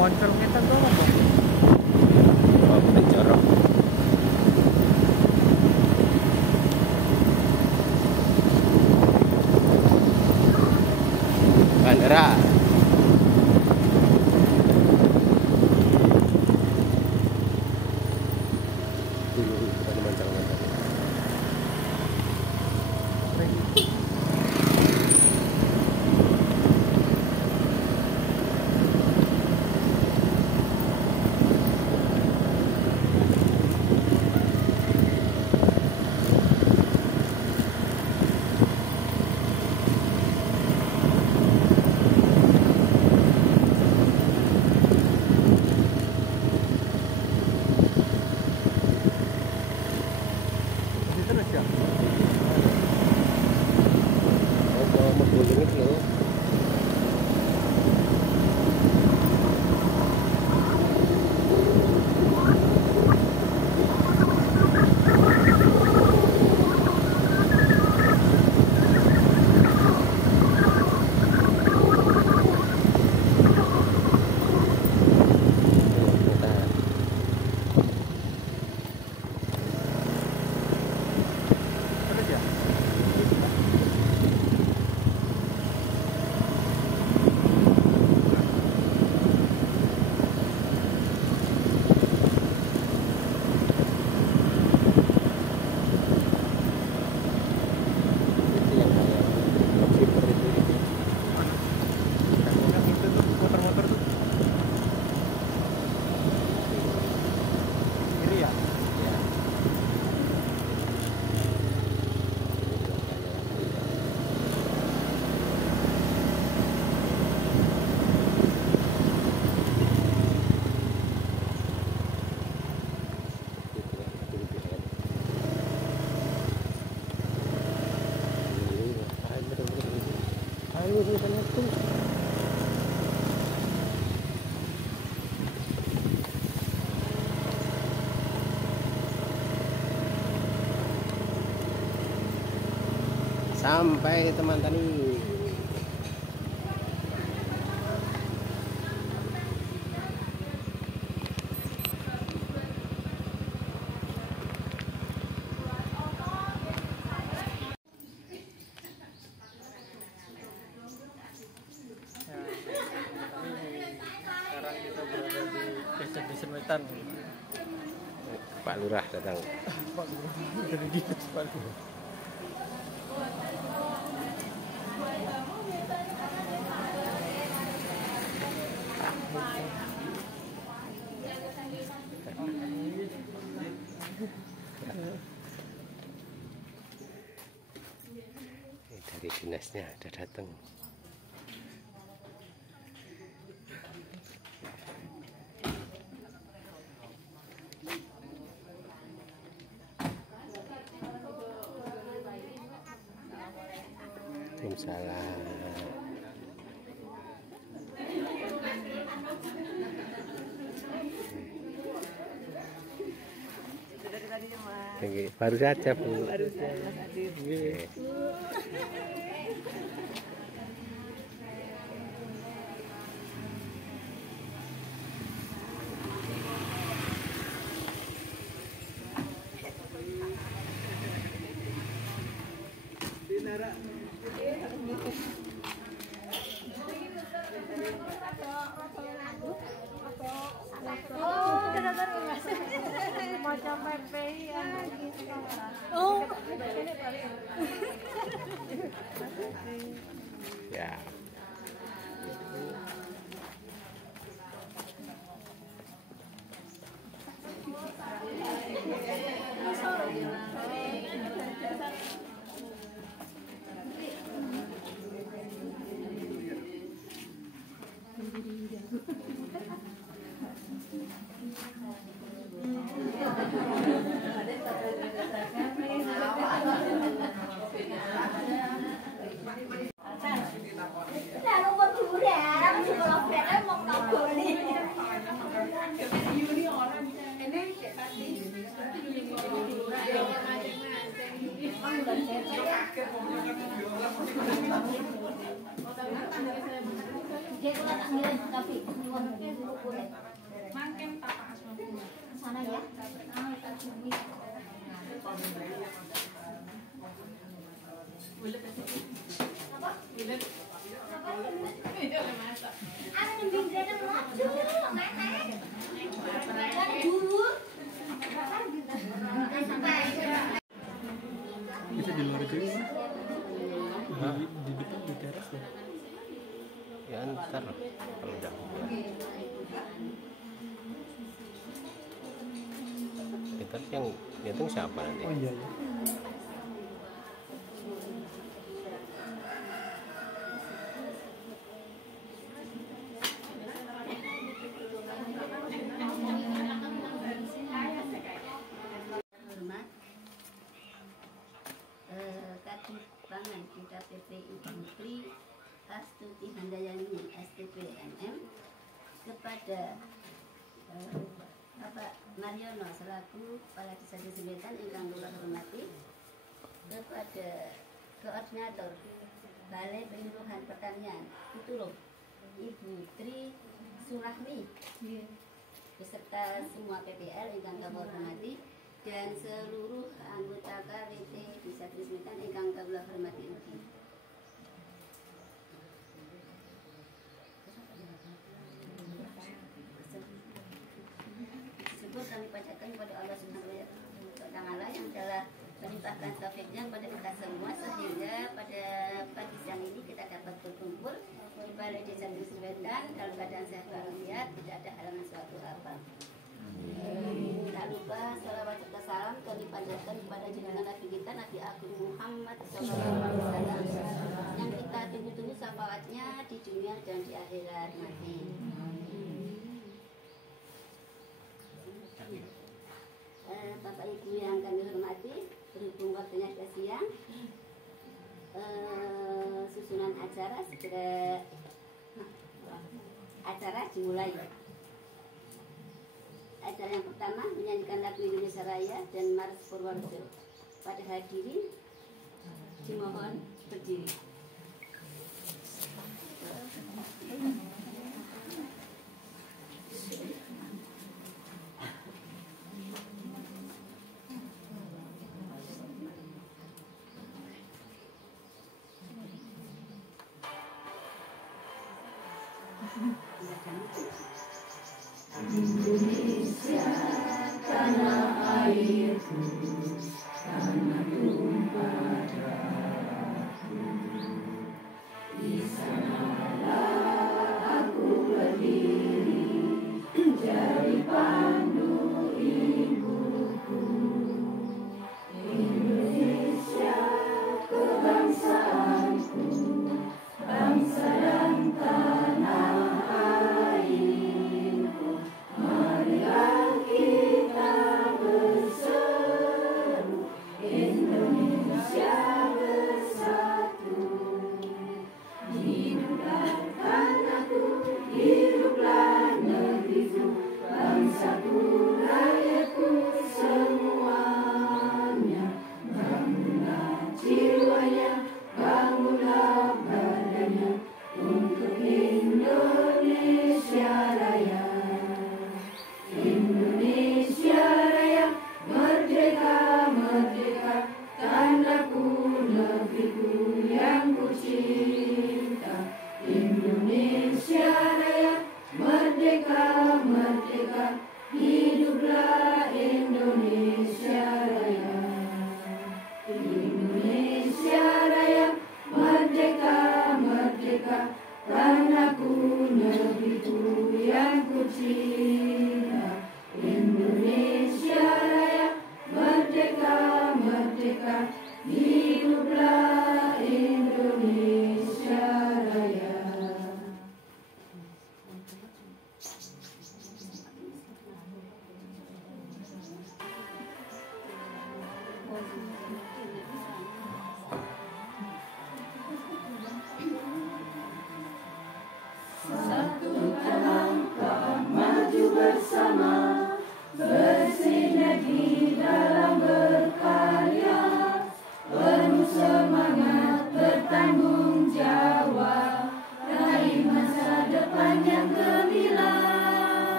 Moncong kita tuh apa? Oh, penjorok. Bandara. Dulu bukan mancang-mancang. Terus ya? Oh, mau mengguling itu loh. Terus ya? Itu yang kayak dropshipper itu. Yang itu tuh motor-motor tuh. Kiri ya? Ya. Ayo, tulisannya tuh. Sampai teman tani. Sekarang kita berada di Desa Wetan. Pak Lurah datang. Pak Guru dari dinas Pak Guru. Dari dinasnya ada datang. Waalaikumsalam. Baru saja Bu. Baru saja Mas Adit. Oke. Oh, macam PPI gitu. Oh, Ya. Dia kula tak ngirim tapi nyuwun boleh. Mangkem Pak Asma. Sana ya. Apa? Ada yang bingkai dulu. Bisa di luar juga di depan di teras ya. Ya ntar kalau udah buat. Kita yang hitung siapa nanti? Oh iya ya. Kadif Pangan kita PPI Menteri Astuti Handayani STPNM kepada Bapak Mariono selaku Kepala Desa Desa Wetan ingkang kula hormati, kepada Koordinator Balai Penyuluhan Pertanian Pitulung Ibu Tri Surahmi beserta semua PPL ingkang kula hormati dan seluruh anggota KWT Desa Desa Wetan ingkang kula hormati ugi. Kami panjatkan kepada Allah Subhanahu wa Ta'ala yang telah melimpahkan taufiknya kepada kita semua sehingga pada pagi siang ini kita dapat berkumpul di Balai Desa Desa Wetan dalam keadaan sehat walafiat, tidak ada halangan suatu apa. Tak lupa salawat serta salam kami panjatkan kepada junjungan Nabi kita Nabi Agung Muhammad SAW yang kita tunggu-tunggu syafaatnya di dunia dan di akhirat nanti. Bapak Ibu yang kami hormati, berhubung waktunya sudah siang, susunan acara segera dimulai. Acara yang pertama menyanyikan lagu Indonesia Raya dan Mars Purworejo. Pada hadirin dimohon berdiri. Indonesia tanah airku, tanah tumpah darahku. Di sanalah aku berdiri, jadi pandu ibuku. Indonesia kebangsaanku, bangsa dan tanah airku. Mari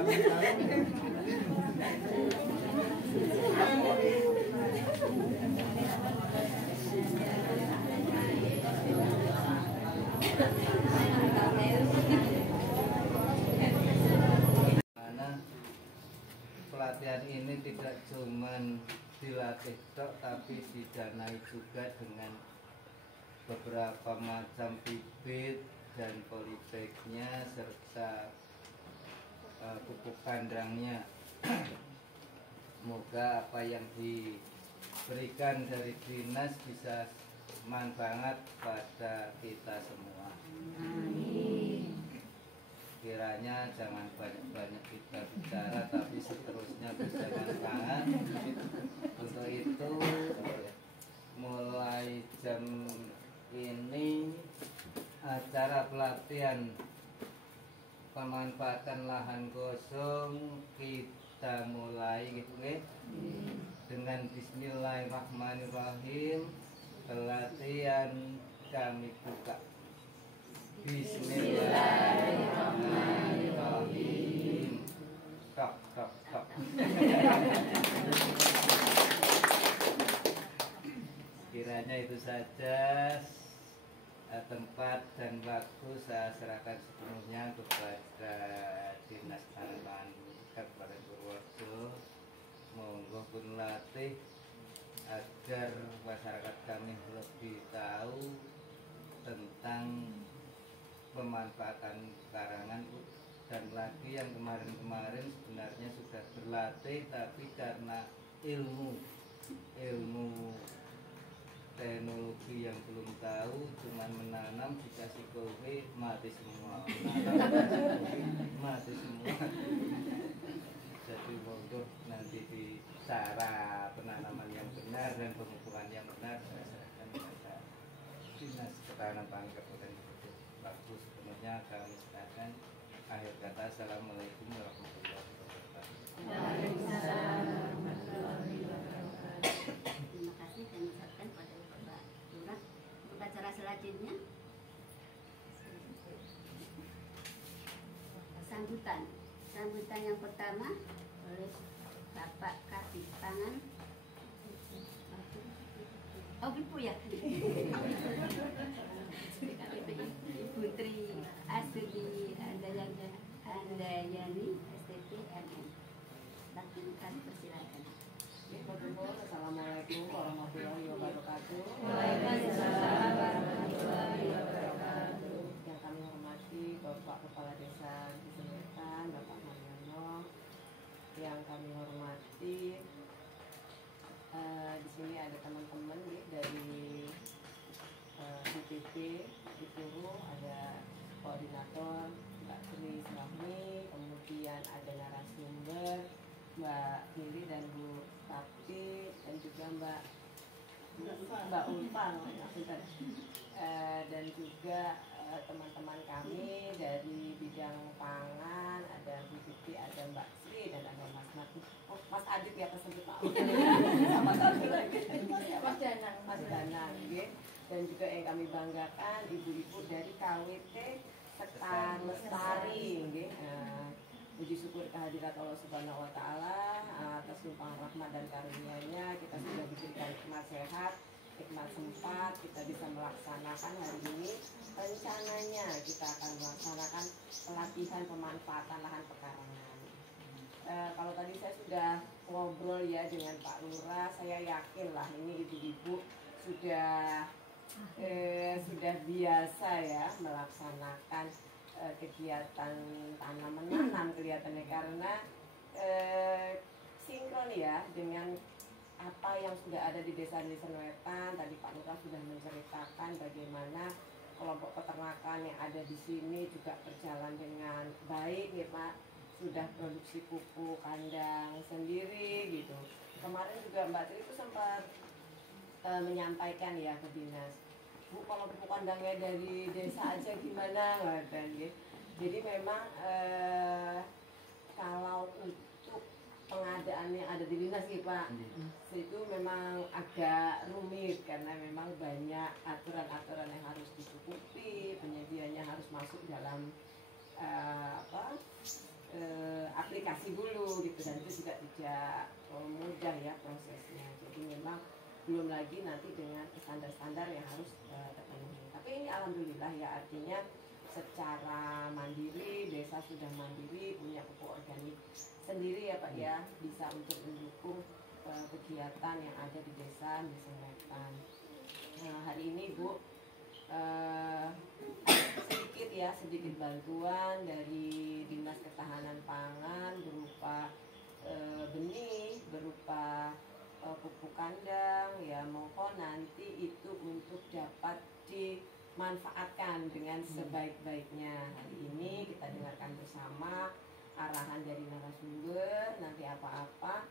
Mana pelatihan ini tidak cuman dilatih tok, tapi didanai juga dengan beberapa macam bibit dan polybagnya serta pupuk kandangnya. Semoga apa yang diberikan dari dinas bisa manfaat pada kita semua. Kiranya jangan banyak-banyak kita bicara, tapi seterusnya bisa manfaat. Untuk itu mulai jam ini acara pelatihan pemanfaatan lahan kosong kita mulai gitu dengan bismillahirrahmanirrahim. Pelatihan kami buka. Bismillahirrahmanirrahim. Tok tok tok. Kiranya itu saja. Tempat dan waktu saya serahkan sepenuhnya kepada Dinas Tanaman Kabupaten Purworejo. Monggo pun latih agar masyarakat kami lebih tahu tentang pemanfaatan karangan, dan lagi yang kemarin-kemarin sebenarnya sudah berlatih tapi karena ilmu teknologi yang belum tahu, cuman menanam dikasih kowe mati semua, mati semua. Jadi monggo nanti di cara penanaman yang benar dan pemupukan yang benar saya serahkan kepada Dinas Ketahanan Pangan Kabupaten Purworejo. Waktu sepenuhnya kami serahkan. Akhir kata, assalamualaikum warahmatullahi wabarakatuh. Terima kasih kami ucapkan pada Bapak Lurah. Untuk acara selanjutnya sambutan yang pertama oleh Bapak Kadif Pangan. Oh, Ibu ya. Ibu Tri Asli Andayani STP MM. Kami persilakan. Assalamualaikum warahmatullahi wabarakatuh. Waalaikumsalam warahmatullahi wabarakatuh. Yang kami hormati Bapak Kepala Desa Cisemetan, Bapak Mariono. Yang kami hormati di sini ada teman-teman dari BPP di Puru, ada koordinator Mbak Tri Rahmi, kemudian ada narasumber Mbak Lili dan Bu Tati, dan juga Mbak Ulfa, dan juga teman-teman kami dari bidang pangan, ada Bu Titi, ada Mbak Sri, dan ada Mas Mati. Oh, Mas Adit ya tersebut Pak. Sama satu lagi. Mas Danang, gitu. Dan juga yang kami banggakan ibu-ibu dari KWT Setan Lestari, gitu. Puji syukur kehadirat Allah Subhanahu wa Ta'ala atas limpahan rahmat dan karunia-Nya, kita sudah diberikan nikmat sehat, nikmat sempat, kita bisa melaksanakan hari ini. Rencananya kita akan melaksanakan pelatihan pemanfaatan lahan pekarangan. Kalau tadi saya sudah ngobrol ya dengan Pak Lurah, saya yakin lah ini ibu-ibu sudah biasa ya melaksanakan kegiatan tanam menanam kelihatannya, karena sinkron ya dengan apa yang sudah ada di Desa-Desa Wetan. Tadi Pak Lurah sudah menceritakan bagaimana kelompok peternakan yang ada di sini juga berjalan dengan baik ya Pak, sudah produksi pupuk kandang sendiri gitu. Kemarin juga Mbak Tri itu sempat menyampaikan ya ke dinas, Bu, kalau pupuk kandangnya dari desa aja gimana, dan gitu. Jadi memang kalau untuk pengadaan yang ada di dinas nih Pak, itu memang agak rumit karena memang banyak aturan-aturan yang harus dicukupi, penyediaannya harus masuk dalam aplikasi dulu gitu, dan itu juga tidak mudah ya prosesnya. Jadi memang belum lagi nanti dengan standar-standar yang harus terpenuhi. Tapi ini alhamdulillah ya, artinya secara mandiri desa sudah mandiri, punya pupuk organik sendiri ya Pak ya, bisa untuk mendukung kegiatan yang ada di desa Desa Wetan. Nah, hari ini Bu sedikit bantuan dari Dinas Ketahanan Pangan berupa benih, berupa pupuk kandang ya, mohon nanti itu untuk dapat dimanfaatkan dengan sebaik-baiknya. Hari ini kita dengarkan bersama arahan dari narasumber, nanti apa-apa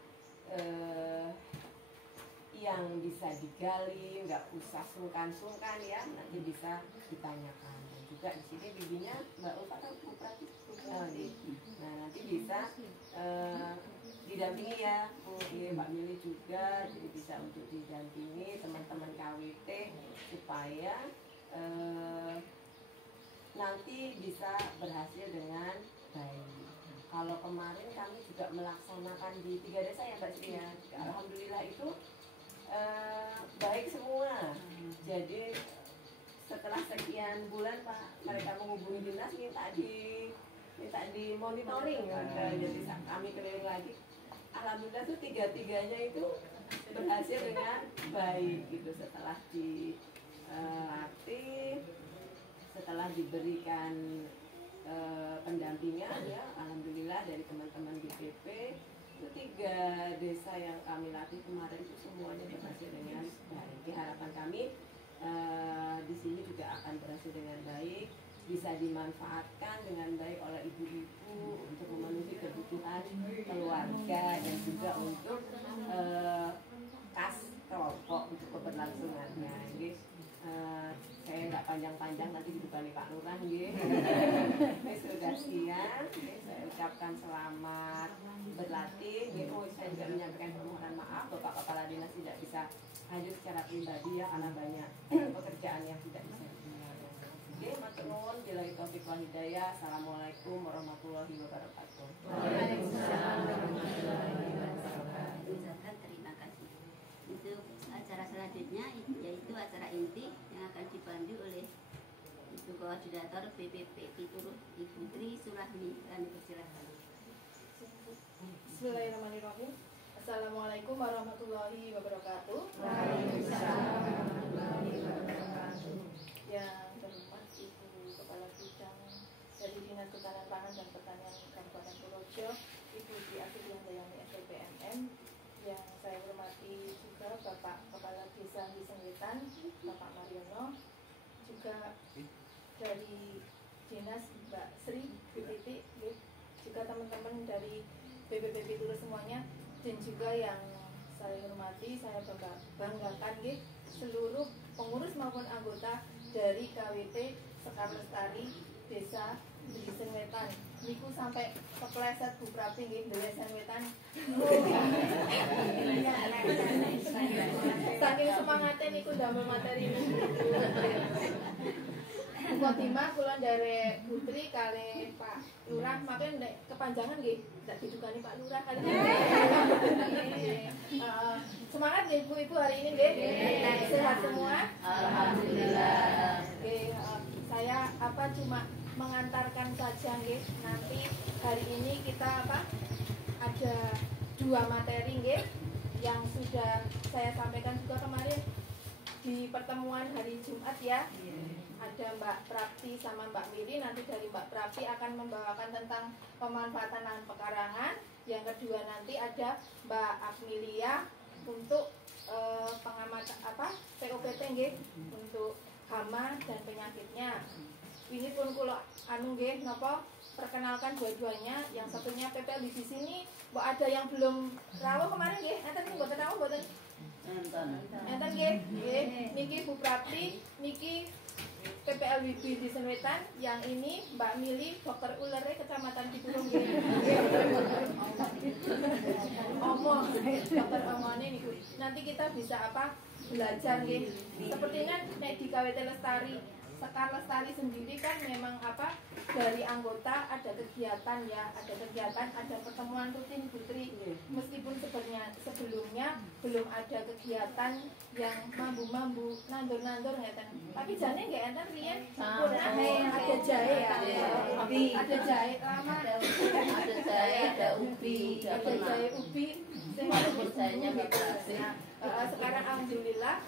yang bisa digali, nggak usah sungkan-sungkan ya, nanti bisa ditanyakan. Dan juga di sini bibinya Mbak Ulfa kan nah nanti bisa didampingi ya Mbak Mili juga, jadi bisa untuk didampingi teman-teman KWT supaya nanti bisa berhasil dengan baik. Kalau kemarin kami juga melaksanakan di 3 desa ya Mbak Sri ya, alhamdulillah itu baik semua. Jadi setelah sekian bulan Pak, mereka menghubungi dinas minta di monitoring. Jadi kami keliling lagi, alhamdulillah tuh 3-3-nya itu berhasil dengan baik gitu, setelah dilatih, setelah diberikan pendampingan ya, alhamdulillah dari teman-teman BPP itu 3 desa yang kami latih kemarin itu semuanya berhasil dengan baik. Harapan kami di sini juga akan berhasil dengan baik, bisa dimanfaatkan dengan baik oleh ibu-ibu untuk memenuhi kebutuhan keluarga dan juga untuk kas kelompok untuk keberlangsungannya. Jadi saya nggak panjang-panjang, nanti dibebani Pak Lurah nggih. Sudah siang, saya ucapkan selamat berlatih. Saya juga menyampaikan permohonan maaf Bapak Kepala Dinas tidak bisa hadir secara pribadi ya, karena banyak pekerjaan yang tidak bisa ditinggalkan. Oke, matur nuwun, billahi taufiq wal hidayah. Assalamualaikum warahmatullahi wabarakatuh. Waalaikumsalam warahmatullahi wabarakatuh. Terima kasih. Itu acara selanjutnya yaitu acara inti yang akan dipandu oleh Ibu Koordinator BPP Pituru Ibu Tri Surahmi. Kami persilakan. Bismillahirrahmanirrahim. Assalamualaikum warahmatullahi wabarakatuh. Waalaikumsalam warahmatullahi wabarakatuh. Yang terhormat Ibu Kepala Bidang dari Dinas Ketahanan Pangan dan Pertanian Kabupaten Purworejo, Ibu Dwi Astuti Handayani SPPMM. Yang saya hormati juga Bapak Kepala Desa Disen Wetan, Bapak Mariono, juga dari Dinas Mbak Sri BPP, juga teman-teman dari BPP Pituru semuanya, dan juga yang saya hormati, saya banggakan seluruh pengurus maupun anggota dari KWT Sekar Lestari Desa Desen Wetan. Niku sampai kepleset Bu Prapi nggih Desen Wetan. Saking semangatnya niku damel materi niku. Khotimah kula dari Putri kali Pak Lurah, makin nek kepanjangan nggih ndak didukani Pak Lurah kali ini. Semangat nggih Ibu-ibu hari ini nggih. Sehat semua? Alhamdulillah. Saya cuma mengantarkan saja nggih. Nanti hari ini kita ada 2 materi nggih yang sudah saya sampaikan juga kemarin di pertemuan hari Jumat ya. Ada Mbak Prapti sama Mbak Mili. Nanti dari Mbak Prapti akan membawakan tentang pemanfaatan lahan pekarangan. Yang kedua nanti ada Mbak Agnilia untuk pengamatan POPT nggih untuk hama dan penyakitnya. Ini pun kula nggih napa perkenalkan dua-duanya. Yang satunya PPL di sini, mbok ada yang belum rawuh kemarin nggih. Enten sing mboten rawuh mboten? Enten nggih. Niki Bu Prapti, niki PPLWB Desen Wetan, yang ini Mbak Mili, dokter ulere Kecamatan Pituru nggih. Omong, dokter omone niku. Nanti kita bisa belajar nggih. Sepertinya nek di KWT Lestari Sekar Lestari sendiri kan memang apa, dari anggota ada kegiatan ya, ada pertemuan rutin Putri. Meskipun sebelumnya belum ada kegiatan yang mambu-mambu, nandur-nandur ngeten. Tapi jane nggak enten riyen pernah ada jahe ya. Ada jahe lama, Ada jahe, ada ubi, ada jahe ubi. walaupun jahenya nggak berhasil. Nah, sekarang alhamdulillah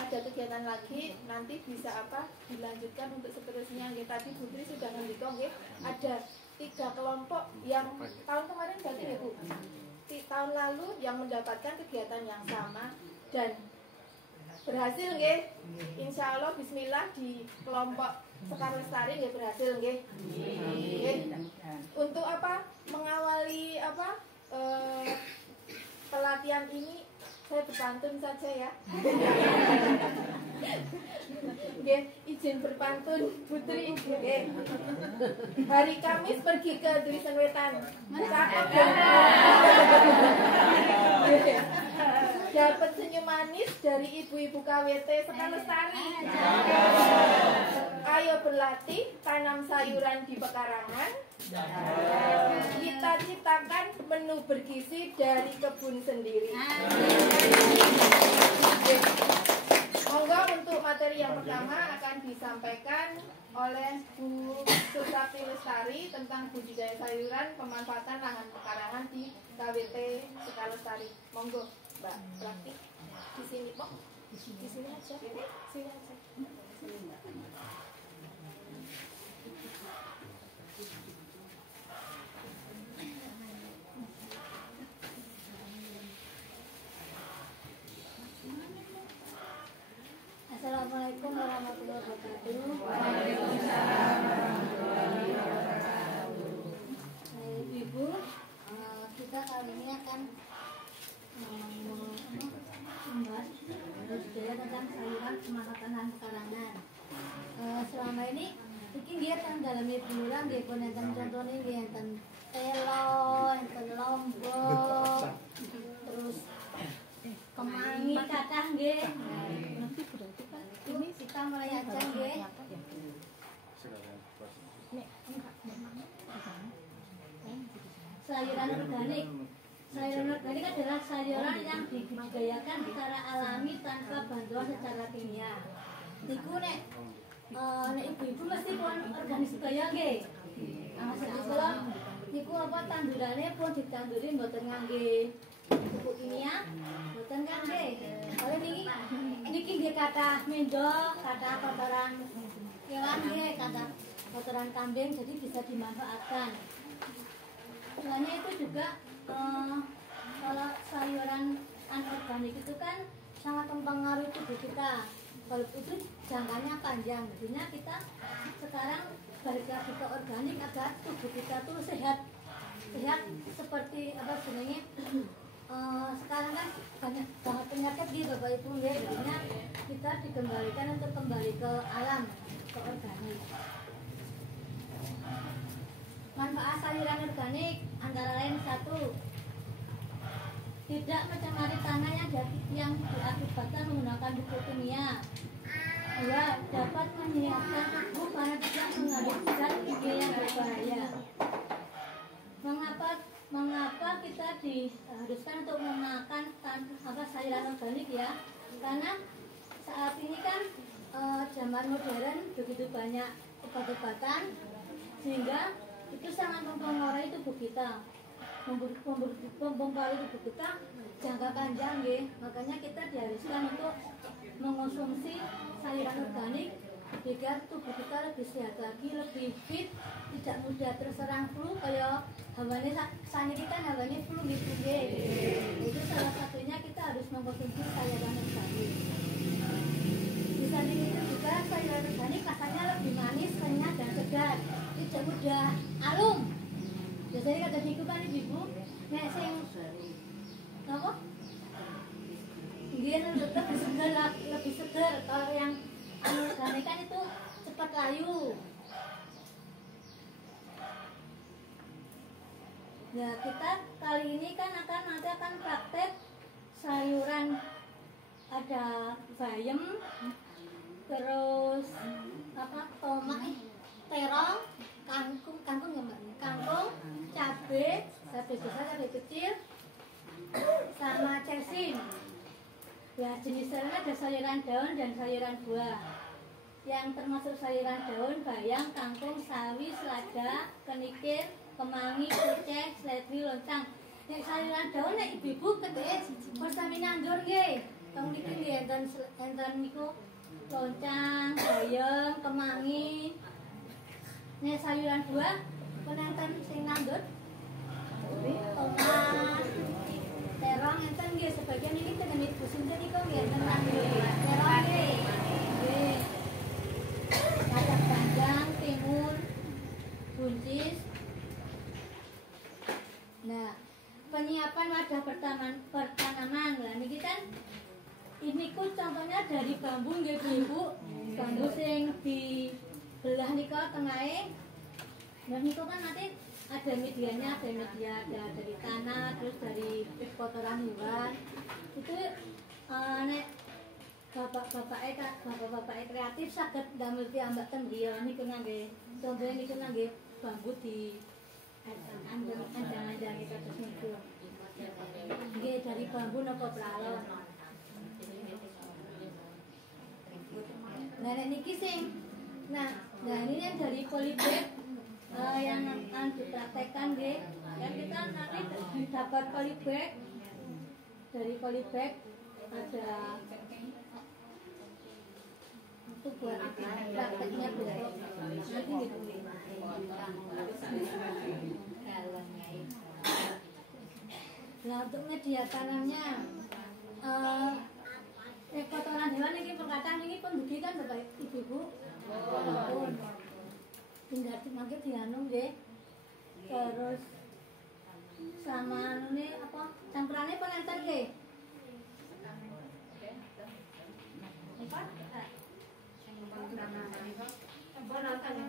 ada kegiatan lagi, nanti bisa apa dilanjutkan untuk seterusnya. Tadi Putri sudah ngendikong ya, ada 3 kelompok yang tahun kemarin berarti ya Bu, tahun lalu yang mendapatkan kegiatan yang sama dan berhasil nggih. Insya Allah Bismillah di kelompok Sekar Lestari nggih berhasil nggih. Untuk apa mengawali apa pelatihan ini saya berpantun saja ya. Nggih, izin berpantun Putri. Nggih. Hari Kamis pergi ke Tulisan Wetan. Cakep dong. Dapat senyum manis dari ibu-ibu KWT Sekar Lestari. Ayo berlatih tanam sayuran di pekarangan. Kita ciptakan menu bergizi dari kebun sendiri. Monggo untuk materi yang pertama akan disampaikan oleh Bu Suprapti Lestari tentang budidaya sayuran, pemanfaatan lahan pekarangan di KWT Sekar Lestari. Monggo Mbak Praktik di sini Pak. Di sini aja. Sini aja. Assalamualaikum warahmatullahi wabarakatuh. Ibu, kita kali ini akan membahas budaya tentang sayuran pemanfaatan lahan pekarangan. Selama ini mungkin dia kan dalam bulan dia pun enten contohnya dia enten telo, enten lombok, terus kemangi kakak nggih. Ini kita mulai aja nggih. Sayuran organik. Sayuran organik adalah sayuran yang dibudidayakan secara alami tanpa bantuan secara kimia. Niku nek ibu-ibu mesti pun organik sedaya nggih. Maksudnya kalau niku apa tandurane pun ditanduri mboten ngangge pupuk kimia, mboten kan nggih. Oleh niki nggih kathah mendok, kathah kotoran kewan nggih, kathah kotoran kambing, jadi bisa dimanfaatkan. Soalnya itu juga kalau sayuran anorganik itu kan sangat mempengaruhi tubuh kita. Kalau itu jangkanya panjang, jadinya kita sekarang balik lagi ke organik agar tubuh kita tuh sehat seperti apa sebenarnya. Sekarang kan banyak banget penyakit di Bapak Ibu nggih, jadinya kita dikembalikan untuk kembali ke alam, ke organik. Manfaat sayuran organik antara lain 1, tidak mencemari tanah yang diakibatkan menggunakan pupuk kimia. 2, dapat menyehatkan tubuh karena tidak mengandung zat kimia yang berbahaya. Mengapa kita diharuskan untuk memakan sayuran organik ya? Karena saat ini kan zaman modern begitu banyak obat-obatan sehingga itu sangat mempengaruhi tubuh kita, mempengaruhi tubuh kita jangka panjang nggih. Makanya kita diharuskan untuk mengonsumsi sayuran organik agar tubuh kita lebih sehat lagi, lebih fit, tidak mudah terserang flu kayak hawane saniki kan hawane flu gitu nggih. Itu salah satunya kita harus mengkonsumsi sayuran organik. Di samping itu juga sayuran organik rasanya lebih manis, renyah dan segar, tidak mudah alum. Biasanya kata ibu kan ibu nek sing apa? Dia lebih segar. Kalau yang organik kan itu cepat layu. Nah, kita kali ini kan nanti akan praktek sayuran, ada bayam, terus apa tomat, terong, kangkung ya mbak, kangkung, cabai besar, cabai kecil, sama cesim. Ya jenis sayuran ada sayuran daun dan sayuran buah. Yang termasuk sayuran daun bayam, kangkung, sawi, selada, kenikir, kemangi, kucing, seledri, loncang. Nek sayuran daun nek ibu-ibu ketik persami nandur nggih. Tong niki nggih enten niku loncang, bayam, kemangi. Nek sayuran buah penenten sing nandur tomat, terong enten nggih sebagian ini teng ibu sinten niku nggih enten nandur terong nggih. Nggih. Kacang panjang, timun, buncis. Nah, penyiapan wadah pertanaman. Lah niki kan ini ku contohnya dari bambu nggih Bu. Bambu sing dibelah nika tengahe. Nah niku kan nanti ada medianya, ada dari tanah, terus dari kotoran hewan. Itu nek bapak-bapak kreatif saged damel piyambak teng griya niku nggih. Contohnya niku nggih bambu di anjang-anjang itu terus niku. Nggih dari bambu napa pralon. Nah niki sing nah ini yang dari polybag yang akan dipraktekkan nggih. Kan kita nanti dapat polybag. Dari polybag ada itu buat prakteknya besok. Nanti ditulis. Nah untuk media tanamnya kotoran hewan ini perkataan ini pembuki kan Bapak Ibu. Tinggal mangke dianu nggih. Terus sama ini apa campurannya penenten nggih.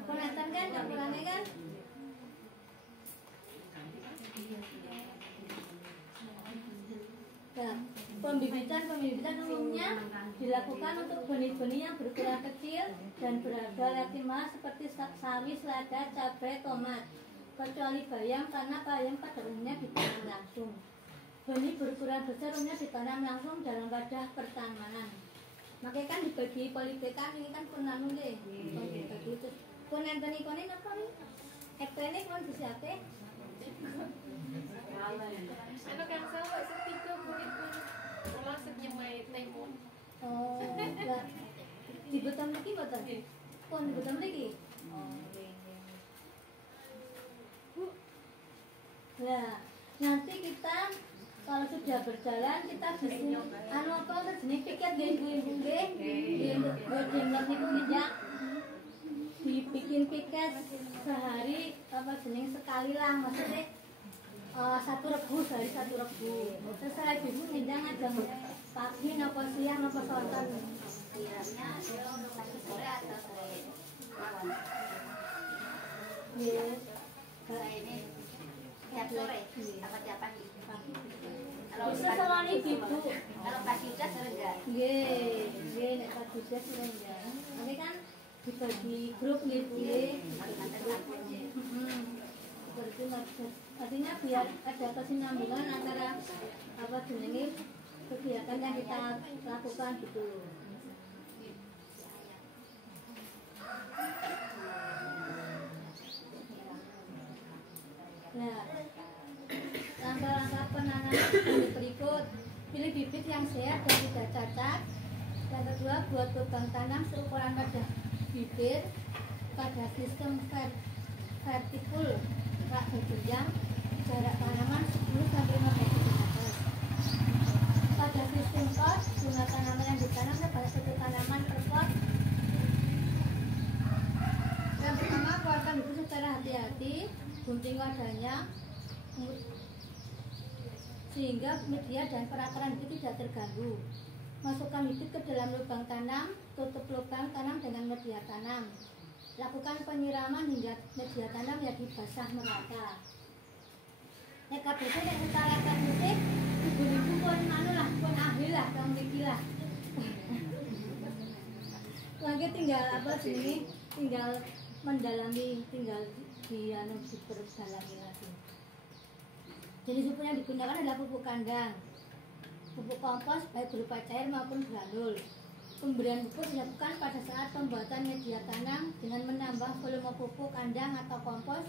Penenten kan campurannya kan. Nah, pembibitan umumnya dilakukan untuk benih-benih yang berukuran kecil dan berharga relatif mahal seperti sawi, selada, cabai, tomat. Kecuali bayam karena bayam pada umumnya ditanam langsung. Benih berukuran besar umumnya ditanam langsung dalam wadah pertanaman. Makanya kan dibagi polybag ini kan pun anu deh. Dibagi itu. Pun enten ikone napa nih? Ektene pun disiapke. Ano kan sawa sa tito kulit pun masak niya may timun. Oh, enggak. Dibetam lagi betul? Pun dibetam lagi. Nah, nanti kita kalau sudah berjalan kita bisa anu apa jenis piket ibu-ibu nggih. Buat jemlot niku nggih dibikin piket sehari apa jenis sekali lah maksudnya 1 regu sehari 1 regu. Terus saya ibu ngendang aja pagi napa siang napa sonten. Kiranya pagi sore atau sore malam. Yes. Sore ini tiap sore apa tiap pagi? Bisa sama ibu. Kalau pagi udah sore enggak? Nggih, nek pagi udah sore enggak. Nanti kan dibagi grup nggih. Seperti artinya biar ada kesinambungan antara apa jenenge kegiatan yang kita lakukan gitu. Nah, langkah-langkah penanaman berikut: pilih bibit yang sehat dan tidak cacat. Yang kedua, buat lubang tanam seukuran wadah bibir pada sistem vertikul rak berjenjang, jarak tanaman 10 sampai 15 cm. Pada sistem pot, jumlah tanaman yang ditanam pada satu tanaman per pot. Yang pertama, keluarkan bibit secara hati-hati, gunting wadahnya sehingga media dan perakaran bibit tidak terganggu. Masukkan bibit ke dalam lubang tanam, tutup lubang tanam dengan media tanam. Lakukan penyiraman hingga media tanam jadi basah merata. Nek kabeh nek utarakan musik, ibu-ibu pun anu lah, pun ahli lah, kang mriki lah. lagi tinggal apa sini, tinggal mendalami, tinggal diperbalami lagi. Jenis pupuk yang digunakan adalah pupuk kandang, pupuk kompos baik berupa cair maupun granul. Pemberian pupuk dilakukan pada saat pembuatan media tanam dengan menambah volume pupuk kandang atau kompos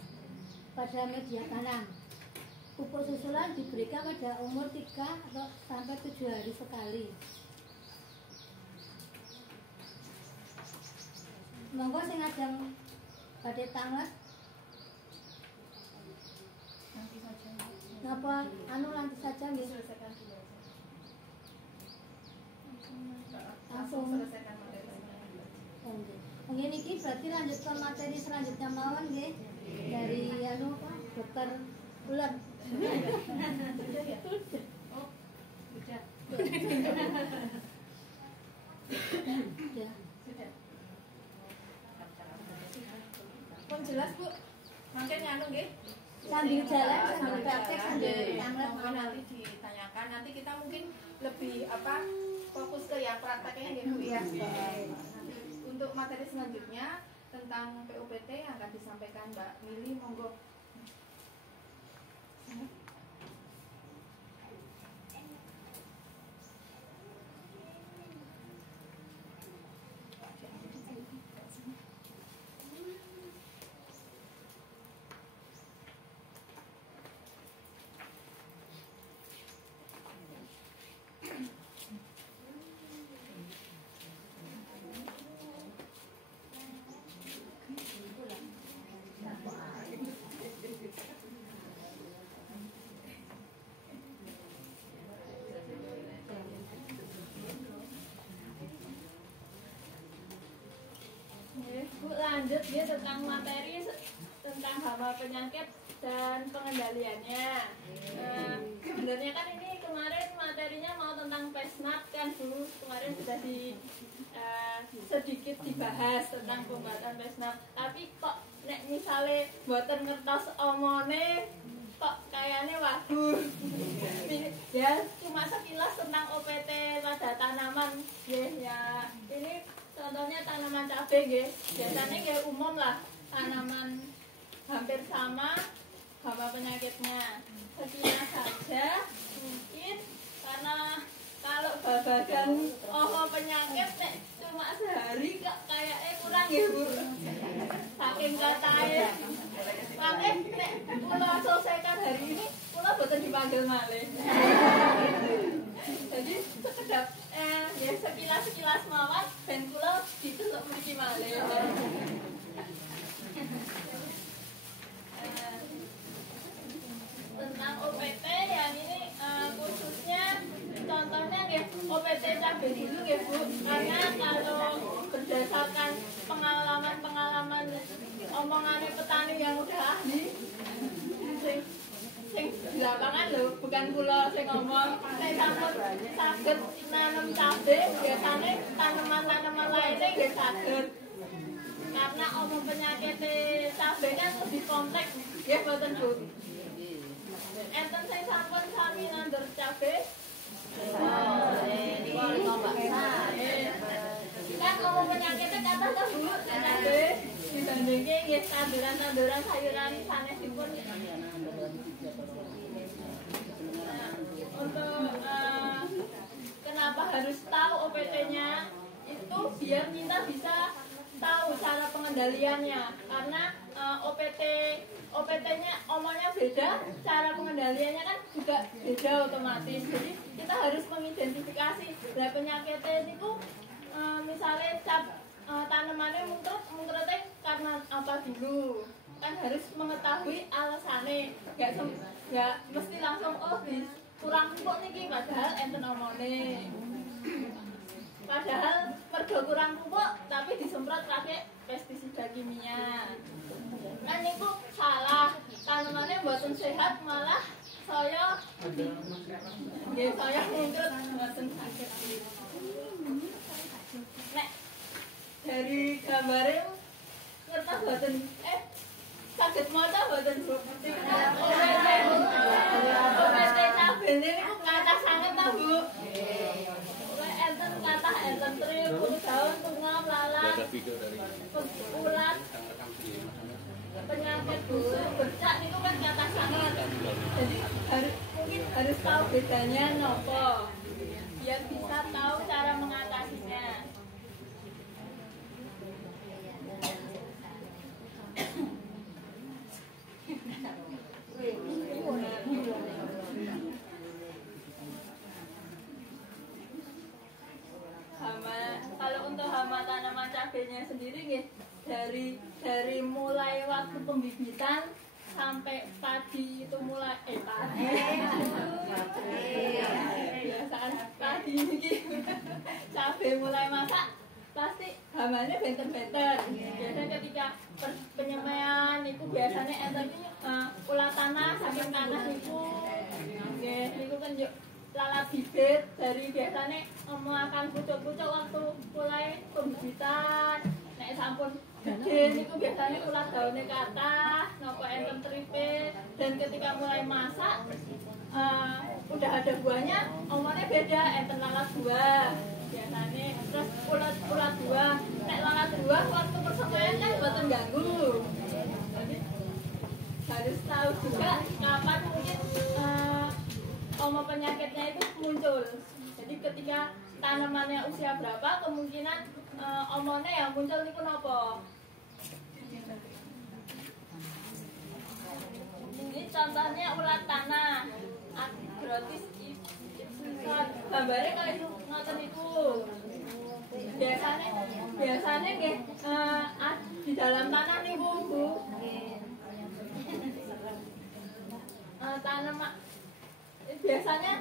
pada media tanam. Pupuk susulan diberikan pada umur 3 atau sampai 7 hari sekali. Monggo sing ajeng badhe tanget. Nanti saja. Napa nanti saja nggih. Selesaikan dulu aja. Langsung selesaikan materi. Mungkin ini berarti lanjut ke materi selanjutnya mawon nggih. Dari dokter ular. Sudah ya? Oh, sudah. Ya. Sudah. Pun jelas Bu. Mungkin anu nggih. Sambil jalan, sambil praktek, sambil tanggap Mungkin nanti ditanyakan. Nanti kita mungkin lebih fokus ke yang prakteknya nggih Bu ya. Nanti untuk materi selanjutnya tentang PUPT yang akan disampaikan Mbak Mili, monggo. Bu, lanjut dia tentang materi tentang hama penyakit dan pengendaliannya. Sebenarnya kan ini kemarin materinya mau tentang pesnat kan Bu, kemarin sudah sedikit dibahas tentang pembuatan pesnat. Tapi kok nek misale mboten ngertos omone kok kayaknya waduh. Ya cuma sekilas tentang OPT pada tanaman ya. Ini contohnya tanaman cabai nggih. Biasanya nggih umum lah tanaman hampir sama hama penyakitnya. Sekilas saja mungkin karena kalau babagan penyakit nek cuma sehari kok kayaknya kurang ya Bu. Saking katanya. Makanya nek kula selesaikan hari ini kula boten dipanggil malih. Jadi sekedap ya sekilas mawon ben kula diteluk mriki malih. Tentang OPT yang ini khususnya contohnya nggih OPT cabai dulu nggih Bu, karena kalau berdasarkan pengalaman omongannya petani yang udah ahli sing di lapangan lho, bukan kula sing ngomong. Nek sampun saged nanam cabai biasanya tanaman-tanaman lainnya nggih saged. Karena omong penyakit cabai kan lebih kompleks nggih boten Bu. Enten sing sampun sami nandur cabai. Kan omong penyakitnya kata ta Bu, cabai dibandingke nggih tanduran-tanduran sayuran sanesipun. Untuk kenapa harus tahu OPT-nya itu biar kita bisa tahu cara pengendaliannya, karena OPT-nya omongnya beda, cara pengendaliannya kan juga beda otomatis. Jadi kita harus mengidentifikasi dari penyakitnya itu misalnya tanamannya mungkrutnya karena apa dulu, kan harus mengetahui alasannya. Nggak mesti langsung di kurang pupuk niki padahal enten omone. Padahal mergo kurang pupuk tapi disemprot pakai pestisida kimia. Kan niku salah. Tanamannya mboten sehat malah saya mungkrut mboten sakit. Nek dari gambarnya ngertos mboten saged maca mboten Bu. OPT cabai niku kathah sanget ta Bu. Enten kathah enten tril, daun, tungau, lalang, ulat penyakit busuk bercak itu kan kata sangat, jadi mungkin harus tahu bedanya nopo biar bisa tahu cara mengatasinya. Hama, kalau untuk hama tanaman cabenya sendiri nih, dari mulai waktu pembibitan sampai padi itu mulai biasaan padi ini cabai mulai masak pasti hamanya benten-benten. Biasanya ketika penyemaian itu biasanya enten ulat tanah saking tanah itu itu kan lalat bibit dari biasanya makan pucuk-pucuk waktu mulai pembibitan. Nek sampun gede niku biasanya ulat daunnya kathah, nopo enten tripit, dan ketika mulai masak udah ada buahnya, omongnya beda, enten lalat buah biasanya, terus ulat buah. Nek lalat buah waktu persemaian kan boten ganggu. Jadi harus tahu juga kapan mungkin penyakitnya itu muncul. Jadi ketika tanamannya usia berapa, kemungkinan omone yang muncul niku nopo. Ini contohnya ulat tanah, Agrotis gambarnya kayak ngoten itu. Biasanya nggih di dalam tanah nih Bu. Tanaman biasanya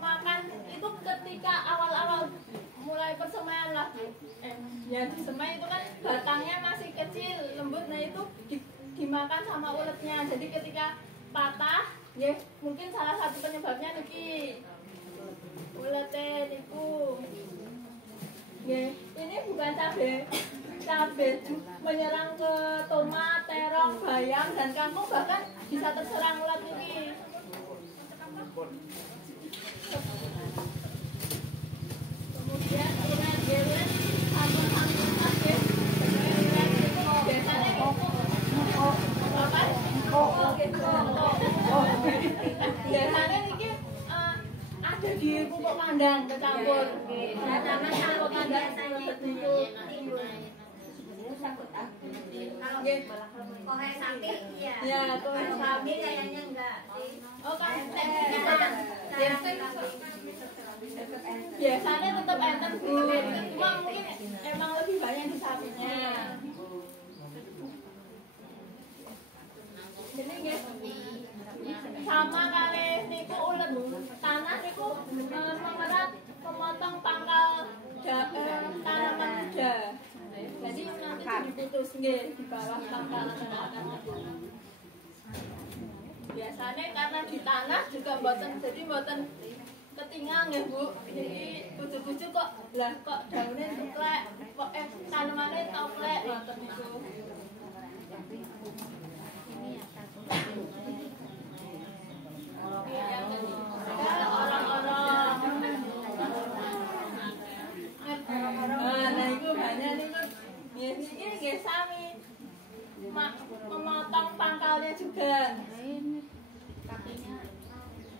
makan itu ketika awal-awal mulai persemaian lah, yang disemai itu kan batangnya masih kecil lembut, nah itu dimakan sama uletnya. Jadi ketika patah, ya mungkin salah satu penyebabnya niki uletnya niku. Ya, ini bukan cabai menyerang ke tomat, terong, bayam dan kangkung, bahkan bisa terserang ulat niki. Kemudian ulat gelet sambung masih biasanya biasanya ini ada di pupuk kandang kecampur tanaman pupuk kandang itu. Kalau kohe sapi iya. Ya, kohe sapi kayaknya enggak sih. Oh, kan biasanya tetap enten Bu. Cuma mungkin emang lebih banyak di sapinya. Jadi nggih sama kali niku ulet tanah niku memerat memotong pangkal tanaman muda. Jadi nanti diputus nggih di bawah pangkal tanaman. Biasanya karena di tanah juga mboten ketinggal nggih Bu. Jadi pucuk-pucuk kok lah kok daunnya tuklek, kok tanamannya toplek ngoten niku. Yang ketiga orang-orang. Nah itu banyak niku. Ya niki nggih sami memotong pangkalnya juga.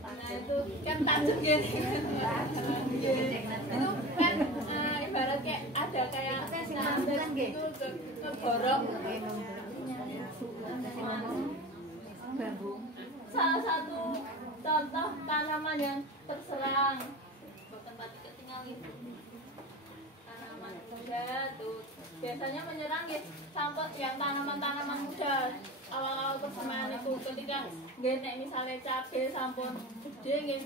Nah itu kan tajam gini. Itu kan ibarat kayak ada kayak nasib itu ngegorok. Salah satu contoh tanaman yang terserang tempat ketinggalan tanaman muda tuh biasanya menyerang ya sampai yang tanaman muda awal-awal persemaian itu ketika genek misalnya cabai sampun gede nggih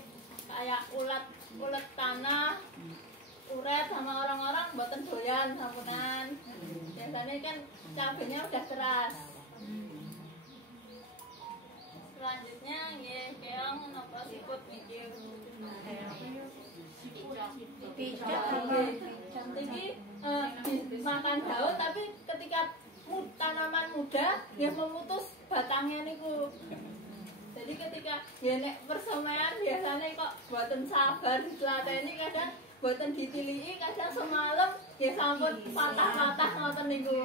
kayak ulat tanah uret sama orang-orang boten doyan sampunan biasanya kan cabainya udah keras. Selanjutnya nggih keong napa siput niki jadi makan daun tapi ketika tanaman muda dia memutus batangnya niku. Jadi ketika ya nek persemaian biasanya kok boten sabar ditlateni kadang boten ditiliki kadang semalam nggih sampun patah-patah ngoten niku.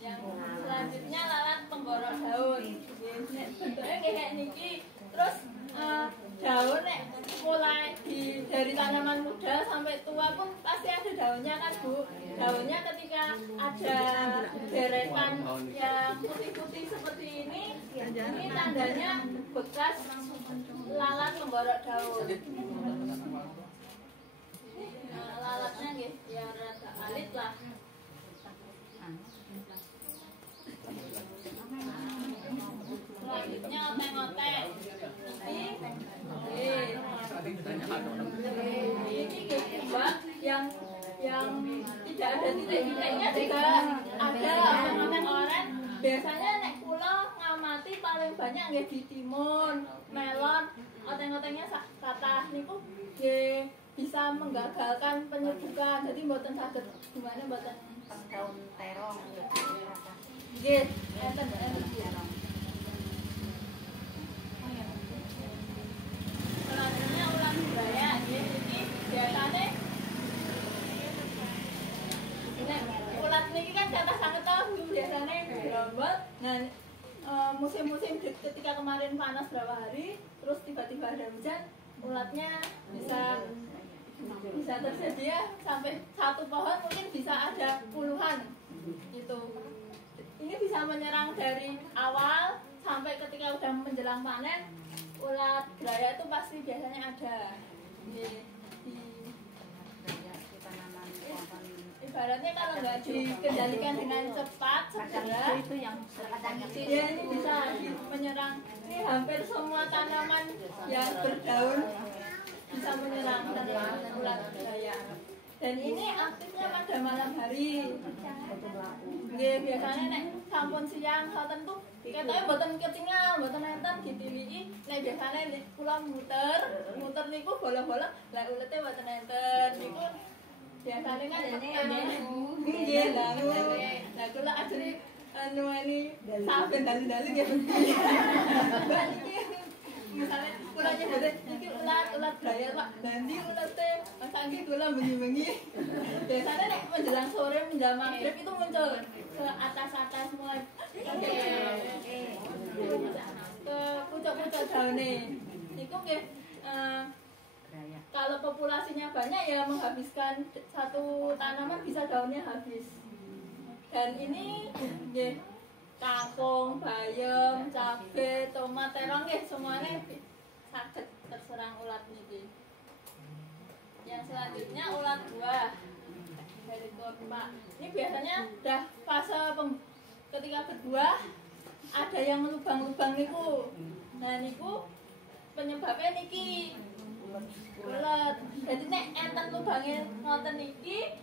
Yang selanjutnya lalat penggorok daun. Bentuknya kayak niki. Terus daun nek mulai dari tanaman muda sampai tua pun pasti ada daunnya kan Bu. Daunnya ketika ada deretan yang putih-putih seperti ini tandanya bekas lalat penggorok daun. Nah, lalatnya nggih ya rada alit lah. Selanjutnya otek-otek. Ini kembang yang tidak ada titik-titiknya juga ada oren-oren. Biasanya nek kula ngamati paling banyak nggih di timun, melon, oteng-otengnya kathah niku nggih bisa menggagalkan penyerbukan. Jadi mboten saged gimana mboten daun terong nggih enten terong. Selanjutnya ulang budaya nggih iki biasane ulat niki kan kata sangat tahu biasanya gerombol. Nah musim-musim ketika kemarin panas berapa hari terus tiba-tiba ada hujan, ulatnya bisa terjadi ya sampai satu pohon mungkin bisa ada puluhan gitu. Ini bisa menyerang dari awal sampai ketika udah menjelang panen. Ulat graya itu pasti biasanya ada di ibaratnya kalau nggak dikendalikan dengan cepat segera itu yang dia ini bisa menyerang. Ini hampir semua tanaman yang berdaun bisa menyerang ulat graya. Dan ini aktifnya pada malam hari. Nggih biasanya nek sampun siang saten tuh ketoke mboten kecingal, mboten enten ditiliki. Nek biasane kula muter niku bolong-bolong, lah ulete mboten enten. Niku biasane kan nggih dangu. Lah kula ajeng ini sampeyan dalu-dalu nggih. Mbak niki misalnya kula nyebut iki ulat graya Pak. Nanti ulate saking kula bengi-bengi. Biasanya nek menjelang sore menjelang maghrib itu muncul ke atas-atas mulai ke pucuk-pucuk daune. Niku nggih kalau populasinya banyak ya menghabiskan satu tanaman bisa daunnya habis. Dan ini nggih kangkung, bayam, cabai, tomat, terong nggih semuanya saged terserang ulat niki. Yang selanjutnya ulat buah. Helicobacter. Ini biasanya udah fase ketika berbuah ada yang lubang-lubang niku. Nah niku penyebabnya niki ulat. Jadi nek enten lubangnya ngoten niki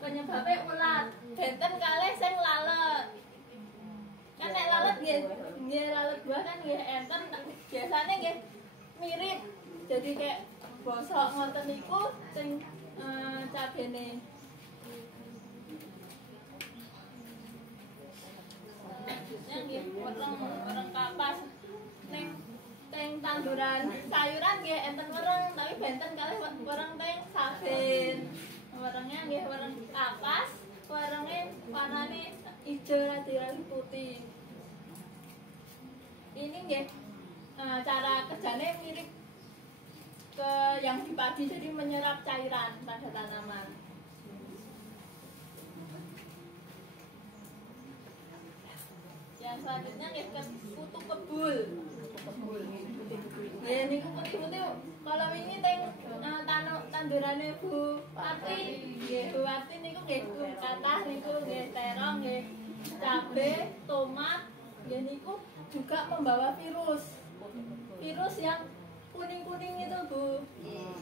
penyebabnya ulat. Benten kalih sing lalet. Kan nek lalet nggih lalet buah kan nggih enten biasanya nggih mirip. Jadi kayak bosok ngoten niku sing cabene. Selanjutnya nggih wereng kapas. Ning tanduran sayuran nggih enten wereng tapi benten kalih wereng teng saben. Werengnya nggih wereng kapas, werenge warnane ijo radi putih. Ini nggih cara kerjanya mirip ke yang di padi, jadi menyerap cairan pada tanaman. Yang selanjutnya nggih kutu kebul. Ya niku putih-putih kalau ini teng tandurane Bu Wati. Nggih Bu Wati niku nggih kathah niku nggih terong nggih cabe, tomat. Nggih niku juga membawa virus. Virus yang kuning-kuning itu Bu.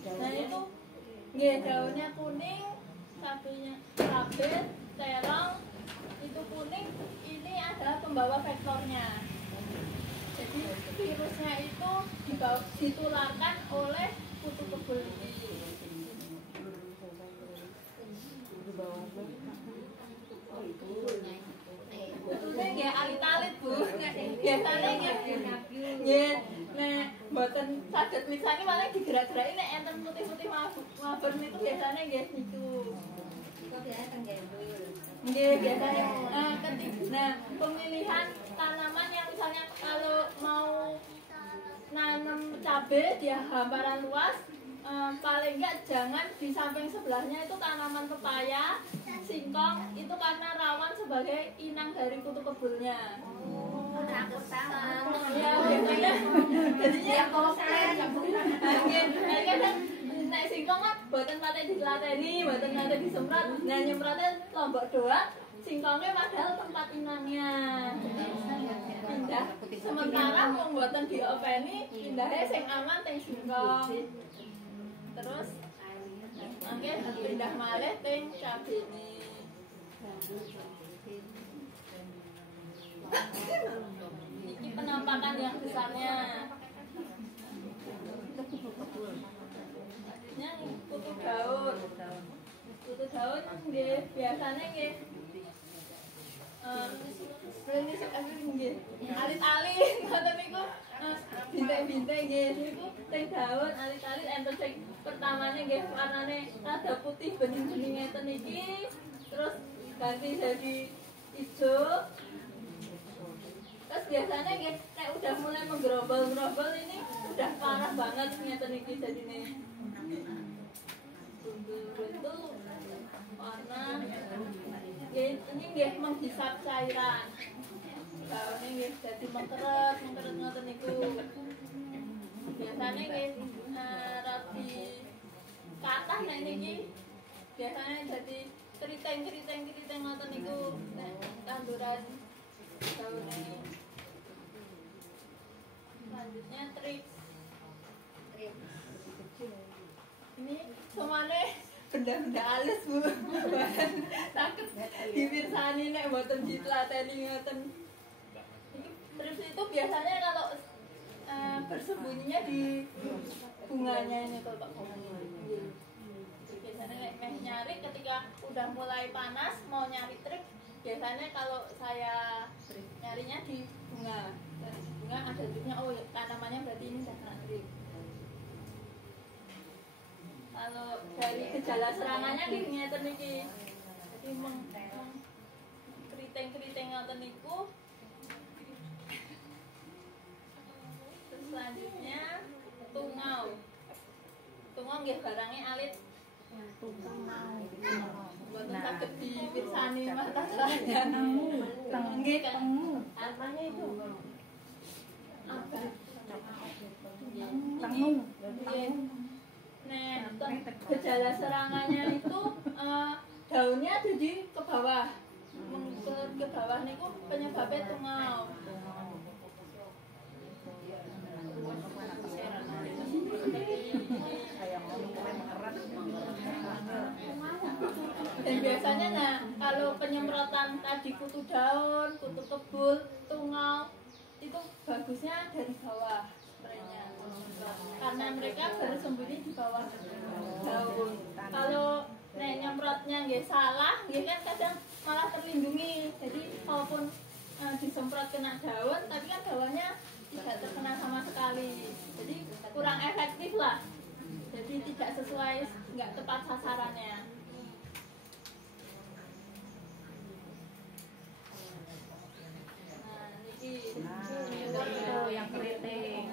Nah itu nggih daunnya kuning, cabenya cabe, terong itu kuning. Ini adalah pembawa vektornya. Jadi virusnya itu ditularkan oleh kutu kebul ini. Kutunya nggih alit-alit Bu. biasanya nggih nek mboten saged miksani malah digerak-geraki nek enten putih-putih mabur niku biasanya nggih niku. Kok biasanya kan gembul. Nggih, biasanya nah, pemilihan tanaman yang misalnya kalau mau nanam cabai di hamparan luas, paling enggak jangan di samping sebelahnya itu tanaman pepaya, singkong, itu karena rawan sebagai inang dari kutu kebulnya. Takut tangan. Ya, biasanya jadinya kadang nek singkong kan boten pate dilateni, boten pate disemprot. Nah, nyemprotnya lombok doang, singkongnya padahal tempat inangnya. Pindah. Sementara wong boten diopeni, pindahnya sing aman teng singkong. Terus mangke pindah malih teng cabene. Ini penampakan yang besarnya. Ini kutu daun. Kutu daun nggih biasane nggih alit-alit ngoten niku bintik-bintik nggih niku teng daun alit-alit enten sing pertamane nggih warnane rada putih bening-bening ngeten iki terus ganti jadi hijau. Terus biasanya nggih nek udah mulai menggerobol-gerobol ini udah parah banget ngeten iki jadine. Bentuk warna ini nggih menghisap cairan. Daunnya nggih dadi mengkeret ngoten niku. Biasanya nggih rapi kathah nek niki biasanya jadi keriting ngoten niku nek tanduran daunnya. Selanjutnya trips. Ini semuanya benda-benda halus Bu. Takut dipirsani nek mboten ditlateni ngoten. Trips itu biasanya kalau bersembunyinya di bunganya ini kalau Pak ngomongin. Biasanya nek nyari ketika udah mulai panas mau nyari trips, biasanya kalau saya nyarinya di bunga. Dari bunga ada tripsnya, oh tanamannya berarti ini sudah kena trips. Kalau dari gejala serangannya gini ngeten niki. Jadi keriting-keriting ngoten niku. Terus selanjutnya tungau. Tungau nggih barangnya alit. Boten saged dipirsani mata saya. Nggih kan. Armanya itu apa? Tengung. Nah, gejala serangannya itu daunnya jadi ke bawah, ke bawah niku penyebabnya tungau. Dan biasanya nah kalau penyemprotan tadi kutu daun, kutu kebul, tungau itu bagusnya dari bawah spraynya. Karena mereka bersembunyi di bawah daun. Kalau nyemprotnya nggih salah, nggih kan kadang malah terlindungi. Jadi walaupun disemprot kena daun, tapi kan daunnya tidak terkena sama sekali. Jadi kurang efektif lah. Jadi tidak sesuai, nggak tepat sasarannya. Nah, ini yang keriting.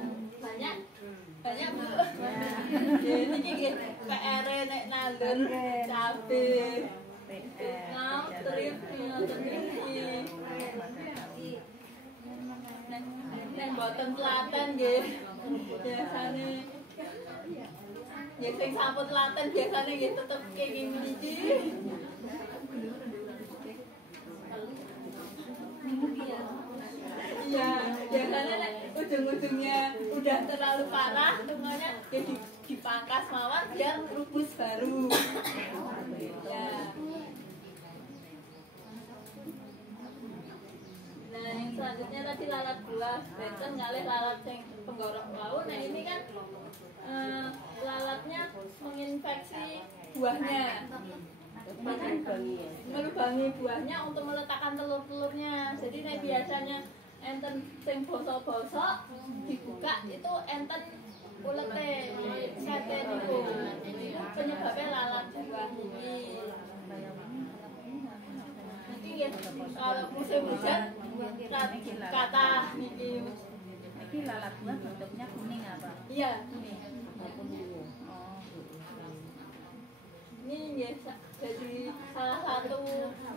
banyak Bu. Ini nggih PR nek nandur cabe. Nah, trip ngoten iki. Nek mboten telaten nggih. Biasane nggih sing sampun telaten biasane nggih tetep kene iki. Iya, biasanya ujung-ujungnya udah terlalu parah, tungaunya jadi dipangkas mawar biar rubus baru. Ya. Nah, yang selanjutnya tadi lalat buah, benten ngalih lalat yang penggorok wau. Nah ini kan lalatnya menginfeksi buahnya. Melubangi buahnya untuk meletakkan telur-telurnya. Jadi biasanya enten sing bosok-bosok dibuka itu enten ulete sate niku. Penyebabnya lalat buah niki. Nanti nggih kalau musim hujan kata niki. Ini lalat buah bentuknya kuning apa? Iya. Kuning. Oh. Ini nggih jadi salah satu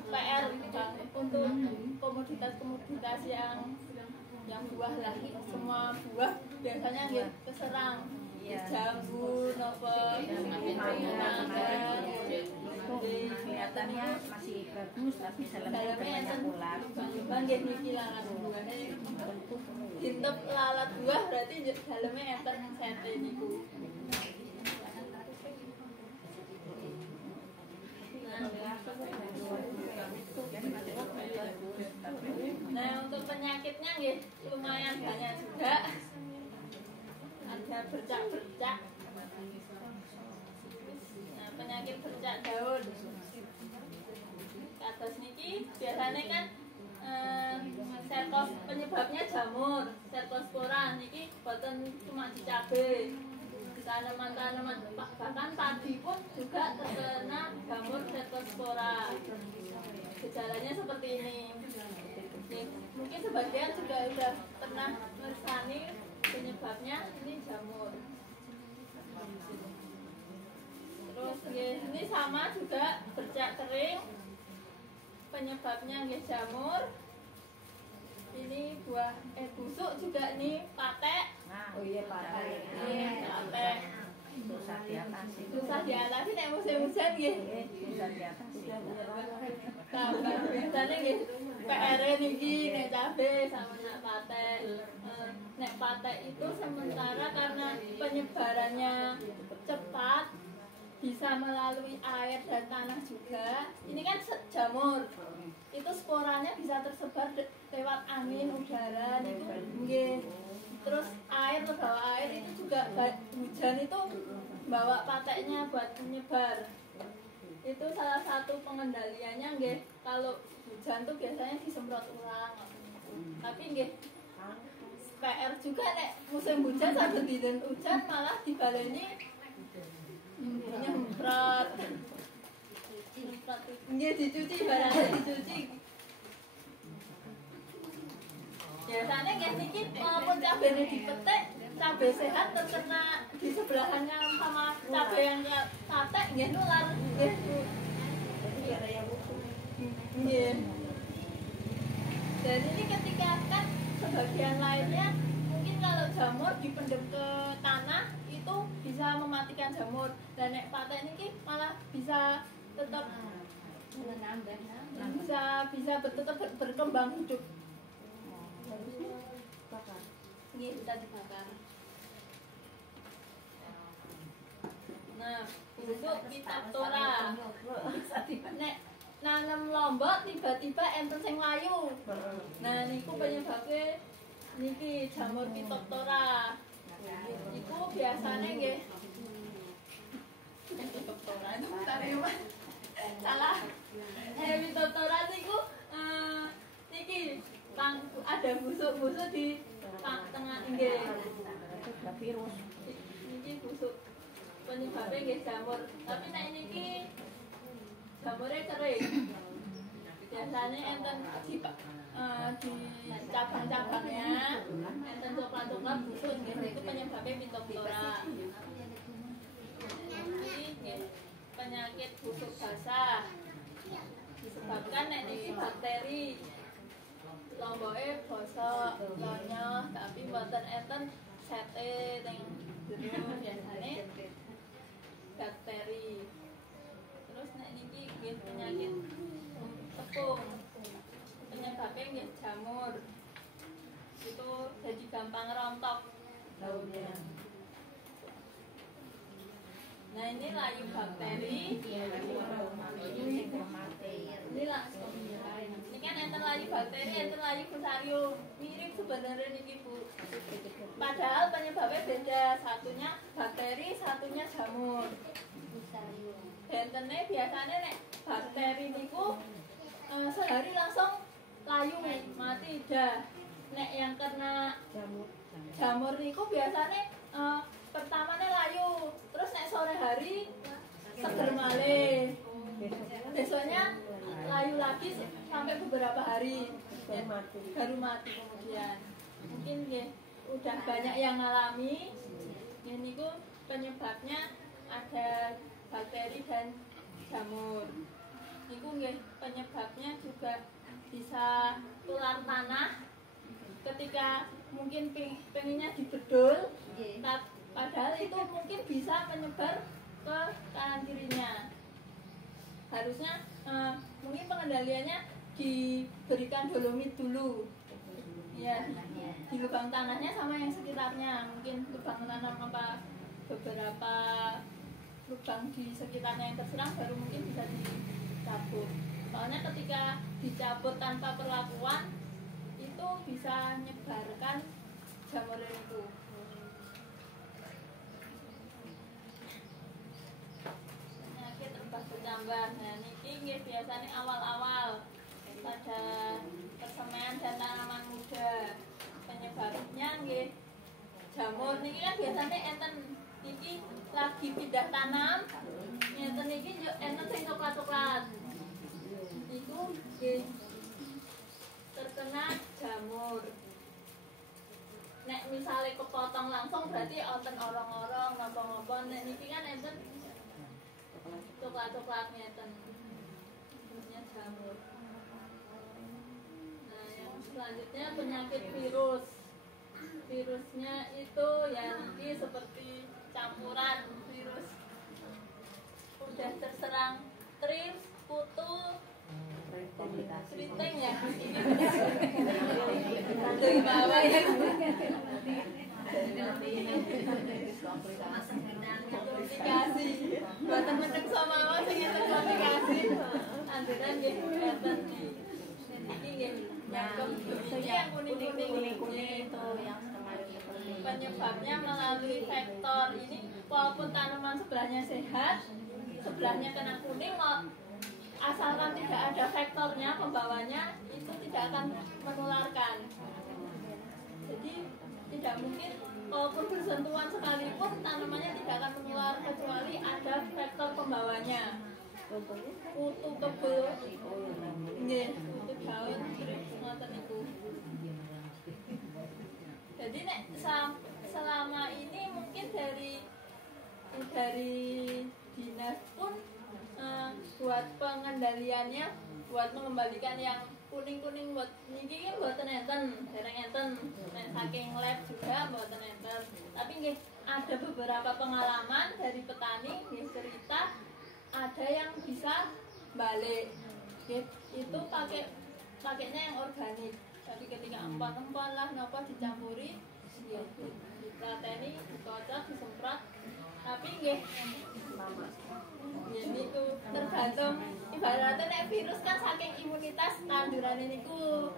PR untuk komoditas-komoditas yang buah lah, semua buah biasanya nggih keserang. Jambu, nopo, Kelihatannya masih bagus tapi dalamnya banyak ulat. Nggih niki lalat buahnya dintep lalat buah berarti dalamnya enten sate niku. Nah untuk penyakitnya nggih lumayan banyak juga. Ada bercak-bercak. Nah penyakit bercak daun. Kados niki biasanya kan penyebabnya jamur, Cercospora niki boten cuma di cabai. Tanaman-tanaman bahkan padi pun juga terkena jamur Cercospora. Gejalanya seperti ini. Mungkin sebagian juga sudah pernah mersani penyebabnya ini jamur. Terus ini sama juga bercak kering. Penyebabnya nggih jamur. Ini buah busuk juga nih patek. Oh iya patek. Patek. Susah diatasi. Susah diatasi nek musim hujan nggih. Susah diatasi. Tambah biasane nggih PR niki nek cabe sama nek patek. Nek patek itu sementara karena penyebarannya cepat bisa melalui air dan tanah juga. Ini kan jamur. Itu sporanya bisa tersebar lewat angin, udara itu nggih. Terus air terbawa air itu juga hujan itu bawa pateknya buat menyebar. Itu salah satu pengendaliannya nggih. Kalau hujan tuh biasanya disemprot ulang. Tapi nggih PR juga nek musim hujan sampai dinten hujan malah dibaleni nyemprot. Nggih dicuci barangnya dicuci. Biasanya nggih niki walaupun cabene dipetik, cabai sehat terkena di sebelahannya sama cabai yang patek nggih nular nggih. Nggih. Dan ini ketika kan sebagian lainnya mungkin kalau jamur dipendem ke tanah itu bisa mematikan jamur. Dan nek patek niki malah bisa tetap menambah, bisa tetap berkembang hidup. Ini bisa dibakar. Nah, busuk Phytophthora. Nek nanam lombok tiba-tiba enten sing layu. Nah, niku penyebabnya niki jamur Phytophthora. Iku biasanya nggih Phytophthora itu salah. Phytophthora niku niki ada busuk-busuk di tengah nggih. Virus. Niki busuk. Penyebabnya nggih jamur. Tapi nek niki jamurnya kering. Biasanya enten di cabang-cabangnya enten coklat-coklat busuk nggih. Itu penyebabnya Phytophthora. Ini penyakit busuk basah disebabkan nek niki bakteri. Lomboke bosok, lonyoh, tapi mboten enten sete ning jero biasane bakteri. Terus nek niki nggih penyakit tepung. Penyebabnya nggih jamur. Itu jadi gampang rontok daunnya. Nah ini layu bakteri. Ini langsung ini kan enten layu bakteri, enten layu fusarium. Mirip sebenarnya niki Bu. Padahal penyebabnya beda. Satunya bakteri, satunya jamur. Bentene biasanya nek bakteri niku sehari langsung layu mati dah. nek yang kena jamur niku biasanya pertamanya layu, terus nek sore hari seger malih. Besoknya layu lagi sampai beberapa hari baru mati kemudian. Mungkin nggih udah banyak yang ngalami. Ini ku penyebabnya ada bakteri dan jamur. Niku nggih penyebabnya juga bisa tular tanah ketika mungkin pengennya dibedul, padahal itu mungkin bisa menyebar ke kanan kirinya. Harusnya mungkin pengendaliannya diberikan dolomit dulu, ya, di lubang tanahnya sama yang sekitarnya. Mungkin lubang tanam apa beberapa lubang di sekitarnya yang terserang baru mungkin bisa dicabut. Soalnya ketika dicabut tanpa perlakuan itu bisa menyebarkan jamur itu. Penyakit rebah bertambah. Nah, ini biasanya awal-awal pada persemaian dan tanaman muda. Penyebabnya nggih jamur niki kan biasanya enten iki lagi pindah tanam, enten iki enten sing coklat-coklat. Itu terkena jamur. Nek misalnya kepotong langsung berarti enten orong-orong napa-napa. Nek niki kan enten coklat-coklat ngeten. Punya jamur. Nah, yang selanjutnya penyakit virus. Virusnya itu ya ini seperti campuran virus. Udah terserang trips, kutu, keriting ya. Dari bawah ya. Komplikasi. Buatan meneng sama apa sing komplikasi. Anjuran nggih kelihatan di iki nggih. Yang kuning-kuning itu yang penyebabnya melalui vektor. Ini walaupun tanaman sebelahnya sehat, sebelahnya kena kuning, asalkan tidak ada vektornya pembawanya itu tidak akan menularkan. Jadi tidak mungkin walaupun bersentuhan sekalipun tanamannya tidak akan menular kecuali ada vektor pembawanya. Kutu kebel, nggih, kutu daun, ngoten niku. Jadi nek selama ini mungkin dari dinas pun buat pengendaliannya, buat mengembalikan yang kuning-kuning buat niki kan mboten enten, dereng enten. Nek saking lab juga mboten enten. Tapi nggih ada beberapa pengalaman dari petani nggih cerita ada yang bisa balik. Nggih, itu pakainya yang organik. Tapi ketika empon-empon lah napa dicampuri ya diprateni, dikocok, disemprot. Tapi nggih ya niku tergantung ibaratnya nek virus kan saking imunitas tandurane niku.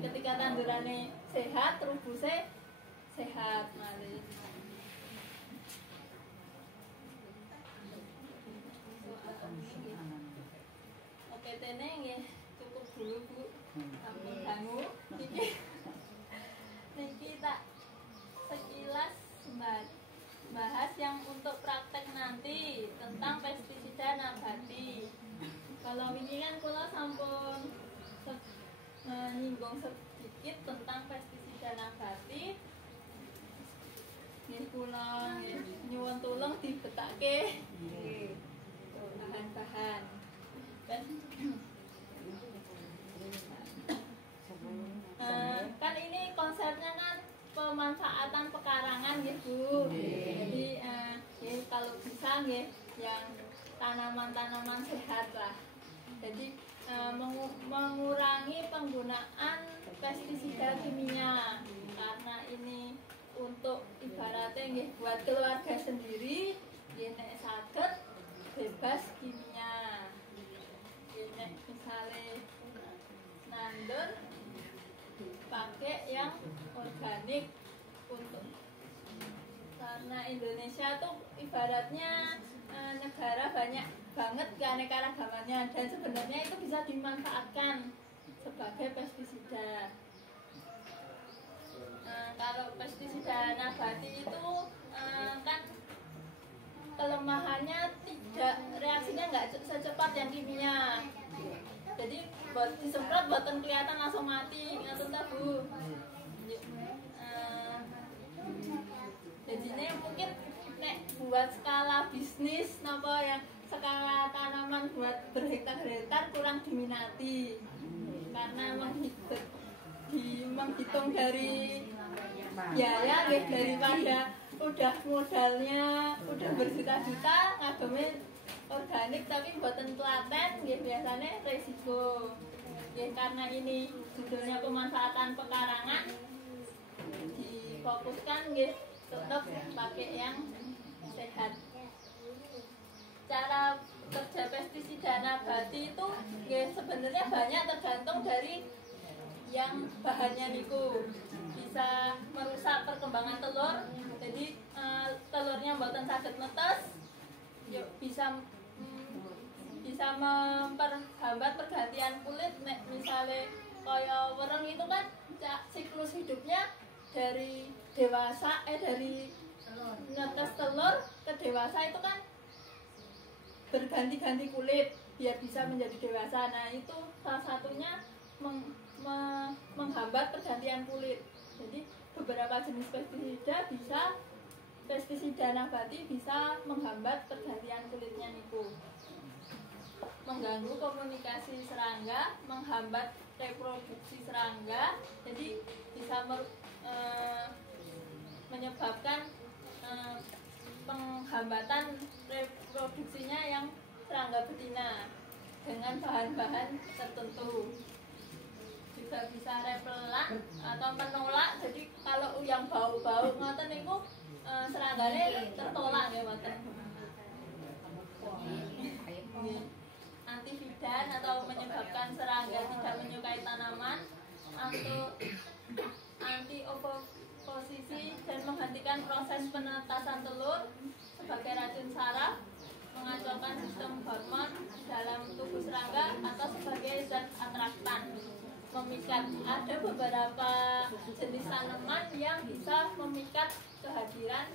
Ketika tandurane sehat, trubuse sehat malih. Oke, tene nggih cukup dulu Bu. Ampun dangu. Niki tak sekilas bahas yang untuk praktek nanti tentang pestisida nabati. Kalau ini kan kula sampun menyinggung sedikit tentang pestisida nabati. Nggih kula nyuwun tulung dibetake bahan-bahan. Kan ini konsepnya kan pemanfaatan pekarangan gitu. Jadi kalau bisa nggih yang tanaman-tanaman sehat lah. Jadi mengurangi penggunaan pestisida kimia karena ini untuk ibaratnya nggih buat keluarga sendiri nggih nek saged bebas kimia. Nggih nek misale nandur pakai yang organik untuk karena Indonesia tuh ibaratnya negara banyak banget keanekaragamannya dan sebenarnya itu bisa dimanfaatkan sebagai pestisida. nabati itu kan kelemahannya tidak, reaksinya nggak secepat yang kimia. Jadi buat disemprot buatan kelihatan langsung mati, ngatur tak Bu? Jadinya mungkin nek buat skala bisnis napa yang skala tanaman buat berhektar-hektar kurang diminati karena menghitung dari biaya daripada udah modalnya udah berjuta-juta ngagemin organik tapi buatan telaten biasanya resiko. Karena ini judulnya pemanfaatan pekarangan, difokuskan tetap pakai yang sehat. Cara kerja pestisida nabati itu sebenarnya banyak, tergantung dari yang bahannya niku. Bisa merusak perkembangan telur, jadi telurnya mboten saged netes, bisa memperhambat pergantian kulit. Nek misale kaya wereng itu kan siklus hidupnya dari dewasa dari netes telur ke dewasa itu kan berganti-ganti kulit biar bisa menjadi dewasa. Nah itu salah satunya menghambat pergantian kulit. Jadi beberapa jenis pestisida nabati bisa menghambat pergantian kulitnya niku, mengganggu komunikasi serangga, menghambat reproduksi serangga, jadi bisa menyebabkan penghambatan reproduksinya yang serangga betina dengan bahan-bahan tertentu. Juga bisa repelan atau menolak, jadi kalau yang bau-bau ngoten niku seranggane tertolak ya ngoten. Antividan atau menyebabkan serangga tidak menyukai tanaman, atau anti-oposisi dan menghentikan proses penetasan telur sebagai racun saraf, mengacaukan sistem hormon dalam tubuh serangga atau sebagai zat atraktan, memikat. Ada beberapa jenis tanaman yang bisa memikat kehadiran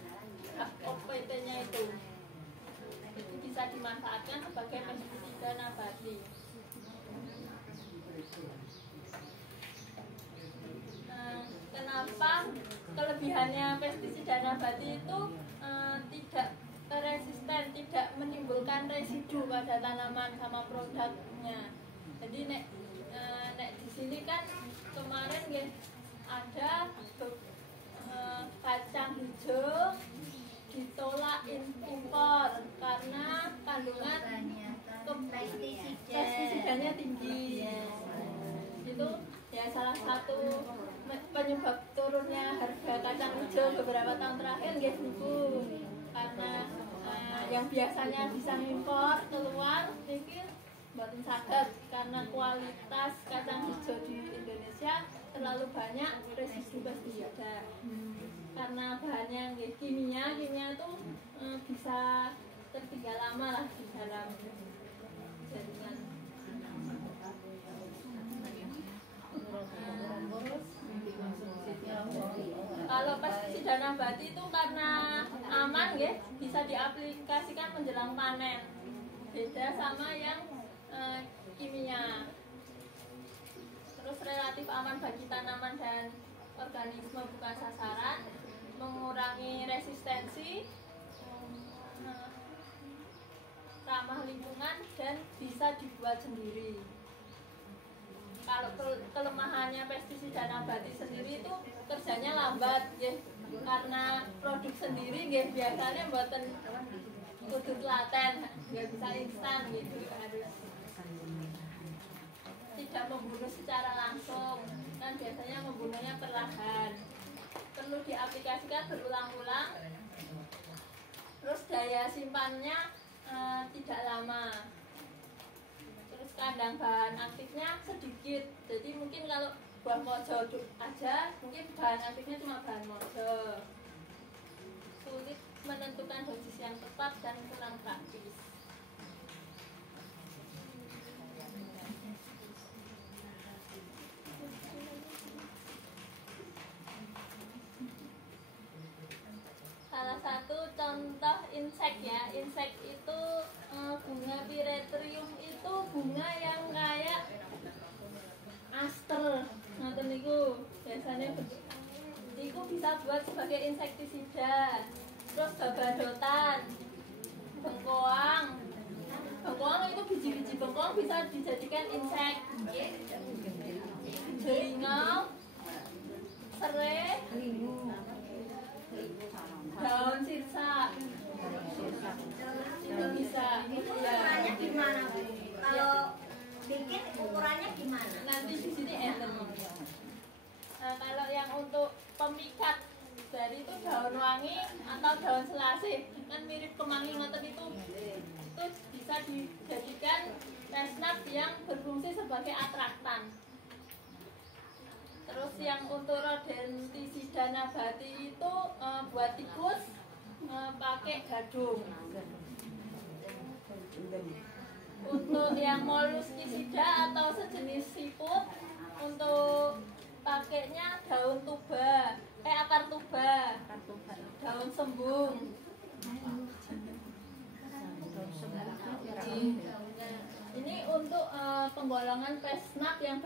OPT-nya itu. Itu bisa dimanfaatkan sebagai pestisida nabati. Kenapa kelebihannya pestisida nabati itu tidak resisten, tidak menimbulkan residu pada tanaman sama produknya. Jadi nek di sini kan kemarin ada kacang hijau ditolak impor karena kandungan pestisidanya tinggi. Itu ya salah satu penyebab turunnya harga kacang hijau beberapa tahun terakhir Bu. Karena yang biasanya bisa impor keluar mungkin mboten saged karena kualitas kacang hijau di Indonesia terlalu banyak residu pestisida. Karena bahannya kimia itu bisa tertinggal lama lah di dalam jaringan. Kalau pestisida nabati itu karena aman bisa diaplikasikan menjelang panen. Beda sama yang kimia. Terus relatif aman bagi tanaman dan organisme bukan sasaran, mengurangi resistensi, ramah lingkungan, dan bisa dibuat sendiri. Kalau kelemahannya pestisida nabati sendiri itu kerjanya lambat karena produk sendiri biasanya buatan kudu telaten, nggak bisa instan gitu, harus tidak membunuh secara langsung, kan biasanya membunuhnya perlahan, perlu diaplikasikan berulang-ulang, terus daya simpannya tidak lama, terus kandang bahan aktifnya sedikit, jadi mungkin kalau buah mojo aja mungkin bahan aktifnya cuma bahan mojo, sulit menentukan dosis yang tepat dan kurang praktis. satu contoh insek ya. Insek itu bunga Pyrethrum itu bunga yang kayak aster. Ngoten niku biasanya itu bisa buat sebagai insektisida. Terus babadotan, bengkoang. Bengkoang itu biji-biji bengkoang bisa dijadikan insek. Jeringau, serai, daun sirsa. Itu bisa. Ukurannya gimana, Bu? Kalau bikin ukurannya gimana? Nanti di sini enten. Nah, kalau yang untuk pemikat dari itu daun wangi atau daun selasih, kan mirip kemangi ngoten itu bisa dijadikan chestnut yang berfungsi sebagai atraktan. Terus yang untuk rodentisida nabati itu buat tikus pakai gadung. Untuk yang molluscicida atau sejenis siput untuk pakainya daun tuba, akar tuba, daun sembung. Ini untuk penggolongan chestnut yang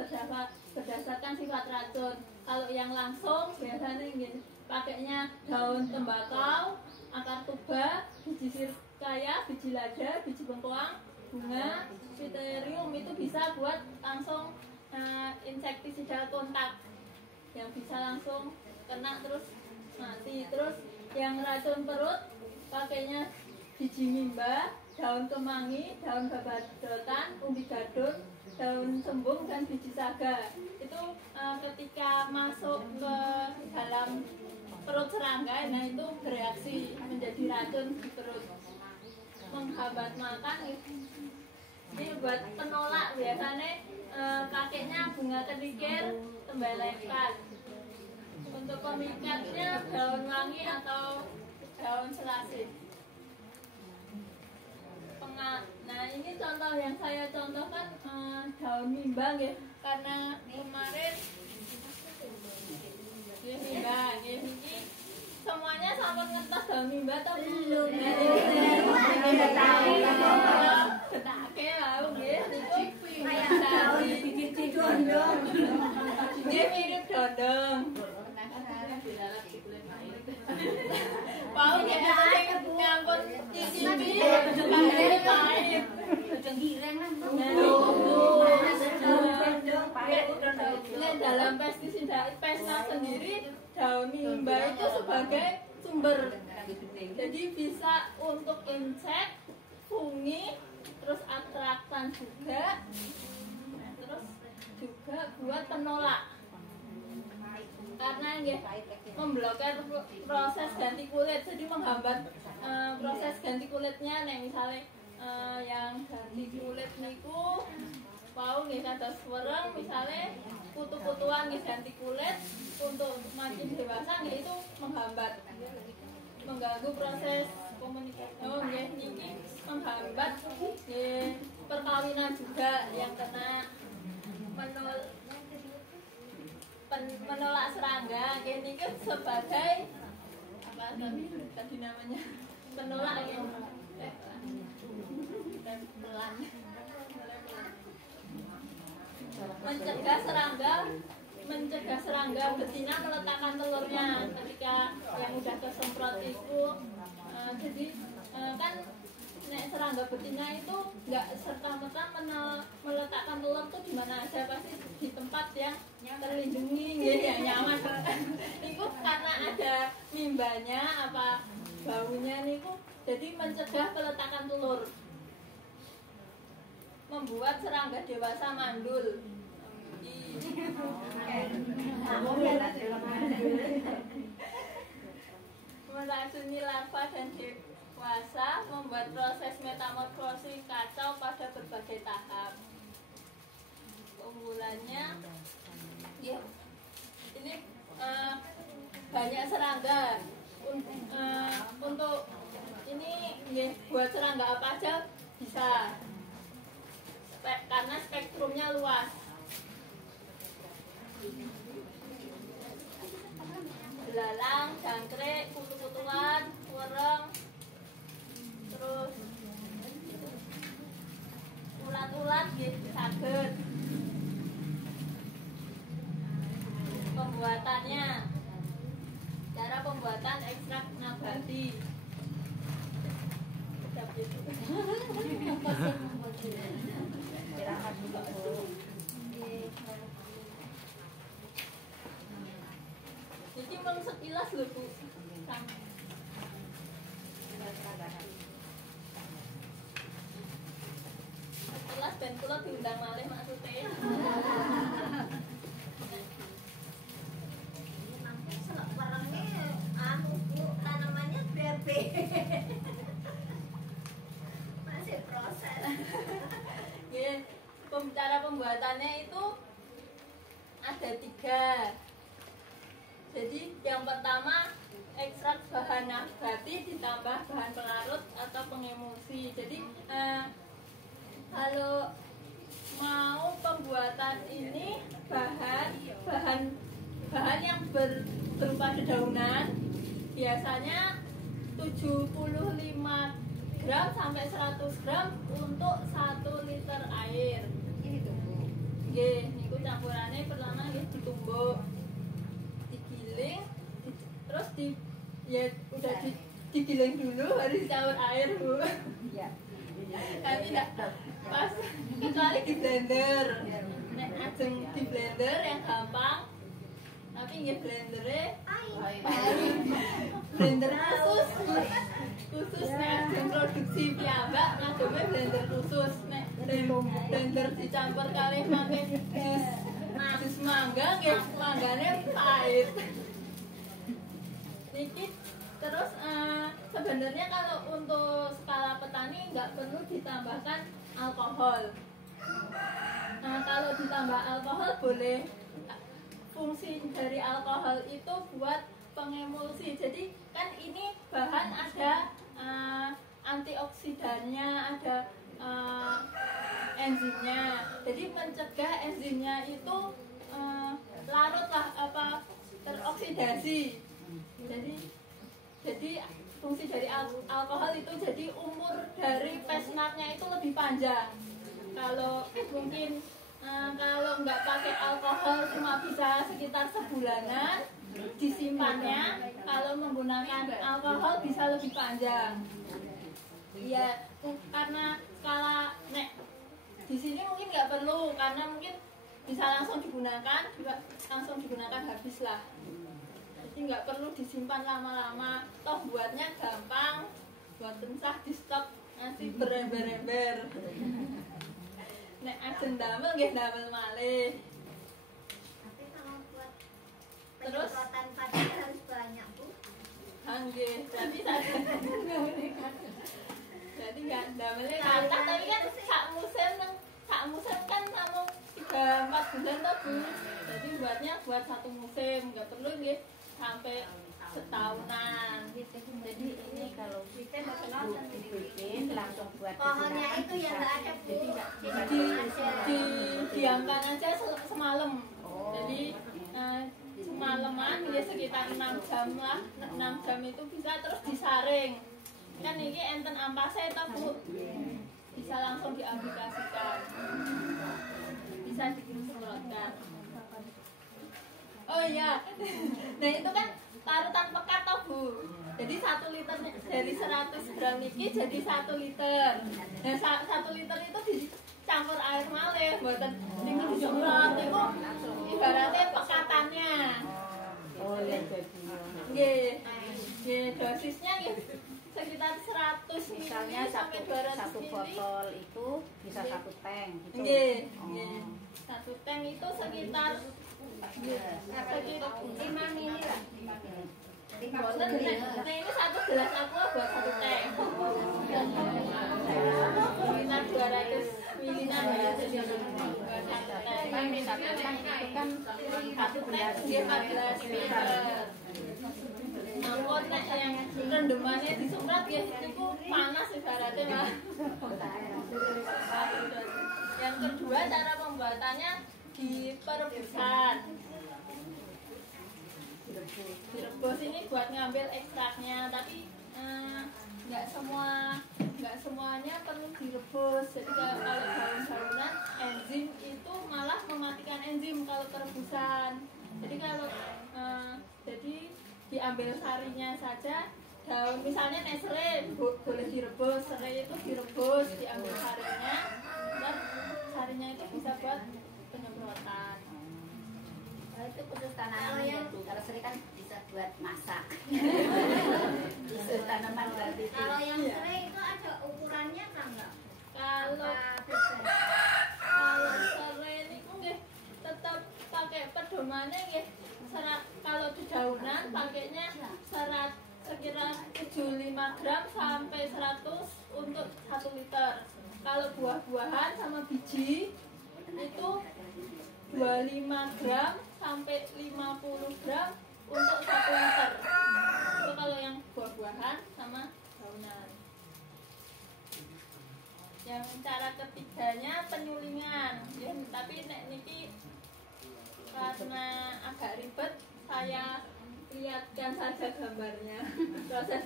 berdasarkan sifat racun. Kalau yang langsung biasanya gini, pakainya daun tembakau, akar tuba, biji sirkaya, biji lada, biji bengkoang, bunga Pyrethrum itu bisa buat langsung insektisida kontak yang bisa langsung kena terus mati. Terus yang racun perut pakainya biji mimba, daun kemangi, daun babadotan, umbi gadun, daun sembung, dan biji saga. Itu ketika masuk ke dalam perut serangga, nah itu bereaksi menjadi racun di perut, menghambat makan. Ini buat penolak biasanya pakainya bunga kenikir, tembelekan. Untuk pemikatnya daun wangi atau daun selasih. Nah ini contoh yang saya contohkan daun mimba ya, karena kemarin mimba ini semuanya sama ngetos daun mimba atau belum? Ketake lah, itu kayak daun biji dondong. Dia mirip dondong. Mau ya nyangkut cicipi, kakek pahit. Dalam pestisida pesna sendiri, daun mimba itu sebagai sumber. Jadi bisa untuk insek, fungi, terus atraktan juga, terus juga buat penolak. Karena ya memblokir proses ganti kulit, jadi menghambat proses ganti kulitnya. Nih misalnya yang ganti kulit niku mau nih kados wereng, misalnya kutu-kutuan nih ganti kulit untuk makin dewasa nih, itu menghambat, mengganggu proses komunikasi. Oh nggih niki menghambat perkawinan juga yang kena menolak serangga. Gini kan sebagai apa tadi namanya, penolak ya, mencegah serangga betina meletakkan telurnya ketika yang udah kesemprot itu. Jadi kan nek serangga betina itu nggak serta-merta meletakkan telur tuh di mana aja, pasti di tempat yang terlindungi, yang nyaman. Itu karena ada mimbanya apa baunya niku, jadi mencegah peletakan telur, membuat serangga dewasa mandul. Meracuni larva dan dewasa, membuat proses metamorfosis kacau pada berbagai tahap. Keunggulannya ya, ini banyak serangga. Untuk ini ya, buat serangga apa aja bisa, karena spektrumnya luas. Belalang, jangkrik, kutu-kutuan, wereng, terus ulat-ulat gitu saged. Pembuatannya, cara pembuatan ekstrak nabati. Jadi mau sekilas lho Bu. Sekilas ben kula diundang malih maksudnya. Tanamannya bebe. Masih proses. Cara pembuatannya itu ada 3. Jadi yang pertama ekstrak bahan nabati ditambah bahan pelarut atau pengemulsi. Jadi kalau mau pembuatan ini bahan yang berupa dedaunan biasanya 75 gram sampai 100 gram untuk 1 liter air. Nggih, niku campurannya pertama nggih ditumbuk, digiling, terus udah digiling dulu baru dicampur air Bu. Iya. Tapi enggak pas kecuali di blender. Nek ajeng di blender yang gampang. Tapi nggih blendernya blender khusus nek ajeng produksi piyambak ngadewe blender khusus. Nek blender dicampur kali pakai jus mangga nggih manggane pahit. Niki terus sebenarnya kalau untuk skala petani nggak perlu ditambahkan alkohol. Kalau ditambah alkohol boleh. Fungsi dari alkohol itu buat pengemulsi. Jadi kan ini bahan ada antioksidannya, ada enzimnya. Jadi mencegah enzimnya itu larut lah teroksidasi. Jadi fungsi dari alkohol itu jadi umur dari pesnatnya itu lebih panjang. Kalau mungkin kalau nggak pakai alkohol cuma bisa sekitar sebulanan disimpannya. Kalau menggunakan alkohol bisa lebih panjang. Iya, karena skala di sini mungkin nggak perlu karena mungkin bisa langsung digunakan habis lah. Jadi nggak perlu disimpan lama-lama. Toh buatnya gampang, buat pensah di stok nanti berember-ember. Nek ajeng damel nggih damel malih. Tapi kalau buat Terus penyemprotan padi harus banyak Bu. Nggih, tapi jadi nggak damelnya kathah tapi kan sak musim kan namung 3-4 bulan toh Bu. Jadi buat 1 musim, nggak perlu nggih sampai setahunan. Jadi ini kalau Kita mau bikin langsung buat pohonnya itu yang nggak ada Bu. Diamkan aja semalam. Jadi semalaman ya sekitar 6 jam lah. 6 jam itu bisa terus disaring. Kan ini enten ampasnya itu Bu. Bisa langsung diaplikasikan. Bisa disemprotkan. Oh iya. Nah itu kan parutan pekat toh Bu. Jadi 1 liter dari 100 gram niki jadi 1 liter. Nah 1 liter itu dicampur air malih, mboten niki disemprot niku ibaratnya pekatannya. oh ya jadi Nggih. Nggih dosisnya nggih sekitar 100 misalnya ml sampai 200 satu ml. botol itu bisa 1 tank gitu. Nggih, Oh. nggih. 1 tank itu sekitar 5 mili lah. Boten, nah ini 1 gelas aqua buat 1 tank. Sekitar 200 milian ya. Jadi buat 1 tank. Kan satu tank itu kan 1 tank nggih 14 liter. Ampun nek yang rendemannya disemprot nggih niku panas ibaratnya Mas. Yang kedua cara pembuatannya di perebusan. Direbus ini buat ngambil ekstraknya, tapi nggak semuanya perlu direbus. Jadi kalau daun-daunan enzim itu malah mematikan enzim kalau terebusan. Jadi kalau jadi diambil sarinya saja. Daun misalnya serai boleh direbus, serai itu direbus, diambil sarinya, dan sarinya itu bisa buat penyemprotan. Kalau itu khusus tanaman ya Bu. Kalau serai kan bisa buat masak. Khusus tanaman berarti. Kalau yang serai itu ada ukurannya kan enggak? Kalau serai ini nggih tetap pakai pedomannya nggih. Kalau di daunan pakainya serat sekira 75 gram sampai 100 untuk 1 liter. Kalau buah-buahan sama biji itu 25 gram sampai 50 gram untuk 1 liter. Itu kalau yang buah-buahan sama daunan. Yang cara ketiganya penyulingan. Ya, tapi nek niki karena agak ribet, saya lihatkan saja gambarnya. Proses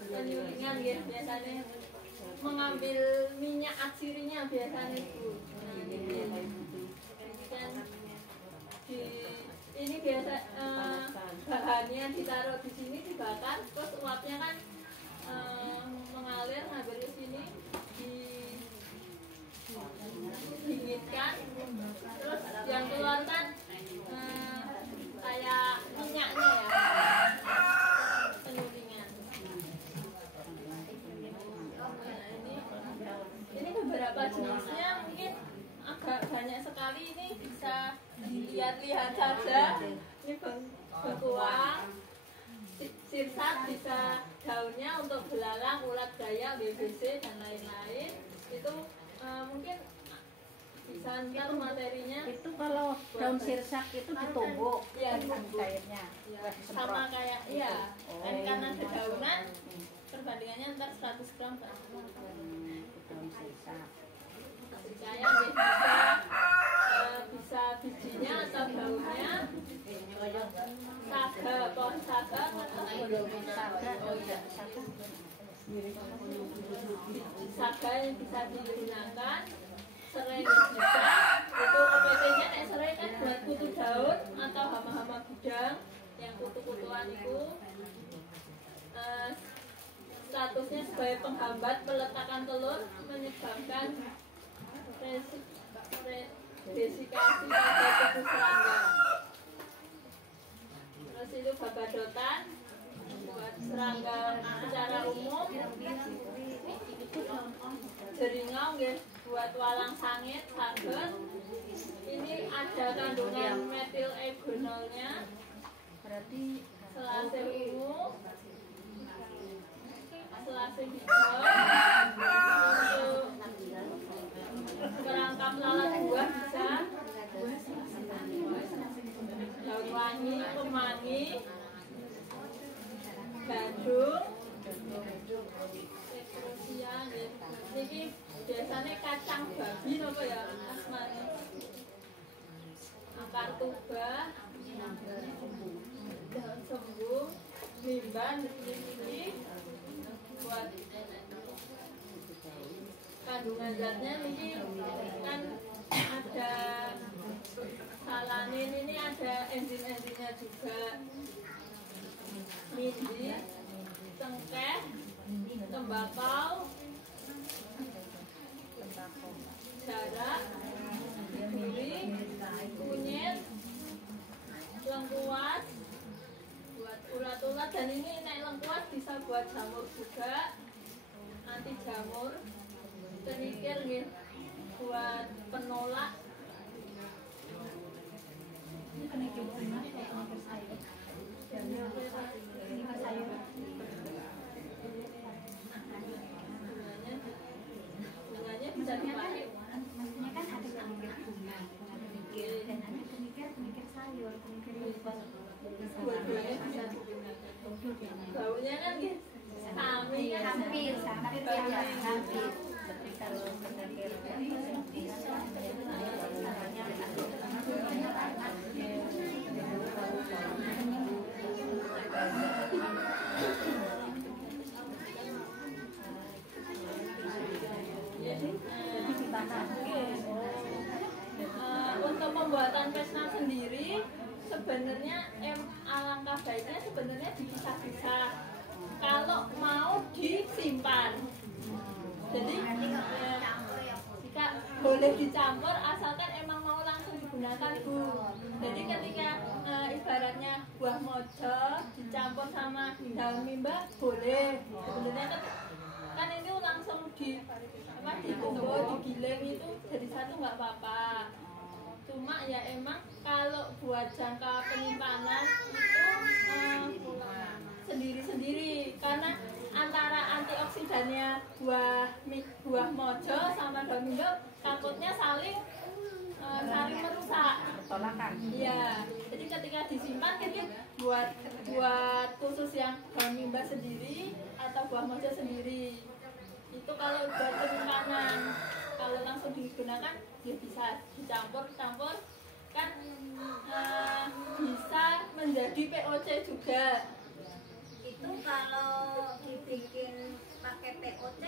penyulingan ya, biasanya mengambil minyak atsirinya biasanya Bu. Nah, ini biasa bahannya ditaruh di sini dibakar, terus uapnya kan mengalir ngambil ke sini, dinginkan, terus yang keluar kan kayak minyaknya ya, penyulingan. Ini beberapa jenisnya mungkin agak banyak sekali, ini bisa dilihat-lihat saja. Ini bengkuang, sirsat, bisa daunnya untuk belalang, ulat dayak, BBC dan lain-lain. Itu mungkin bisa ntar materinya. Itu kalau daun sirsak itu ditumbuk ya, cairnya ya, sama kayak iya karena dedaunan perbandingannya ntar 100 gram per daun sirsak. Saya bisa bijinya atau daunnya. Saga, pohon saga atau saga. Oh iya, saga yang bisa digunakan. Serai bisa, itu OPT-nya nek serai kan buat kutu daun atau hama-hama gudang yang kutu-kutuan itu. Statusnya sebagai penghambat peletakan telur, menyebabkan desikasi pada tubuh serangga. Terus itu babadotan buat serangga secara umum. Jeringau nggih buat walang sangit, saged. Ini ada kandungan metil egonolnya. Berarti selasih ungu, selasih hijau, untuk merangkap lalat buah bisa. Daun wangi, pemangi, gandum, ekrosia, ini biasanya kacang babi apa ya asmane, akar tuba, daun sembung, limban ini buat kandungan zatnya. Ini kan ada salanin, ini ada enzim-enzimnya juga. Midi, cengkeh, tembakau, jarak, duri, kunyit, lengkuas, buat ulat-ulat. Dan ini naik lengkuas bisa buat jamur juga, anti jamur. Kenikir nih buat penolak. Ini kenikir bunga atau kenikir sayur? Kenikir sayur. Bunganya bisa dipakai. Maksudnya kan ada kenikir bunga, ada kenikir dan ada kenikir sayur, kenikir lepas. Dua-duanya bisa digunakan. Baunya kan gitu. Kami kan Hampir Tapi kalau kenikir sebenarnya alangkah baiknya sebenarnya dipisah-pisah kalau mau disimpan. Jadi jika boleh dicampur asalkan emang mau langsung digunakan Bu. Jadi ketika ibaratnya buah mojo dicampur sama daun mimba boleh. Sebenarnya kan ini langsung ditumbuk, digiling itu jadi satu nggak apa-apa. Cuma ya emang kalau buat jangka penyimpanan itu sendiri-sendiri karena antara antioksidannya buah mojo sama daun minggu takutnya saling merusak. Tolakan. Iya. Jadi ketika disimpan mungkin buat khusus yang daun mimba sendiri atau buah mojo sendiri. Itu kalau buat penyimpanan. Kalau langsung digunakan ya bisa dicampur kan bisa menjadi POC juga. Itu kalau dibikin pakai POC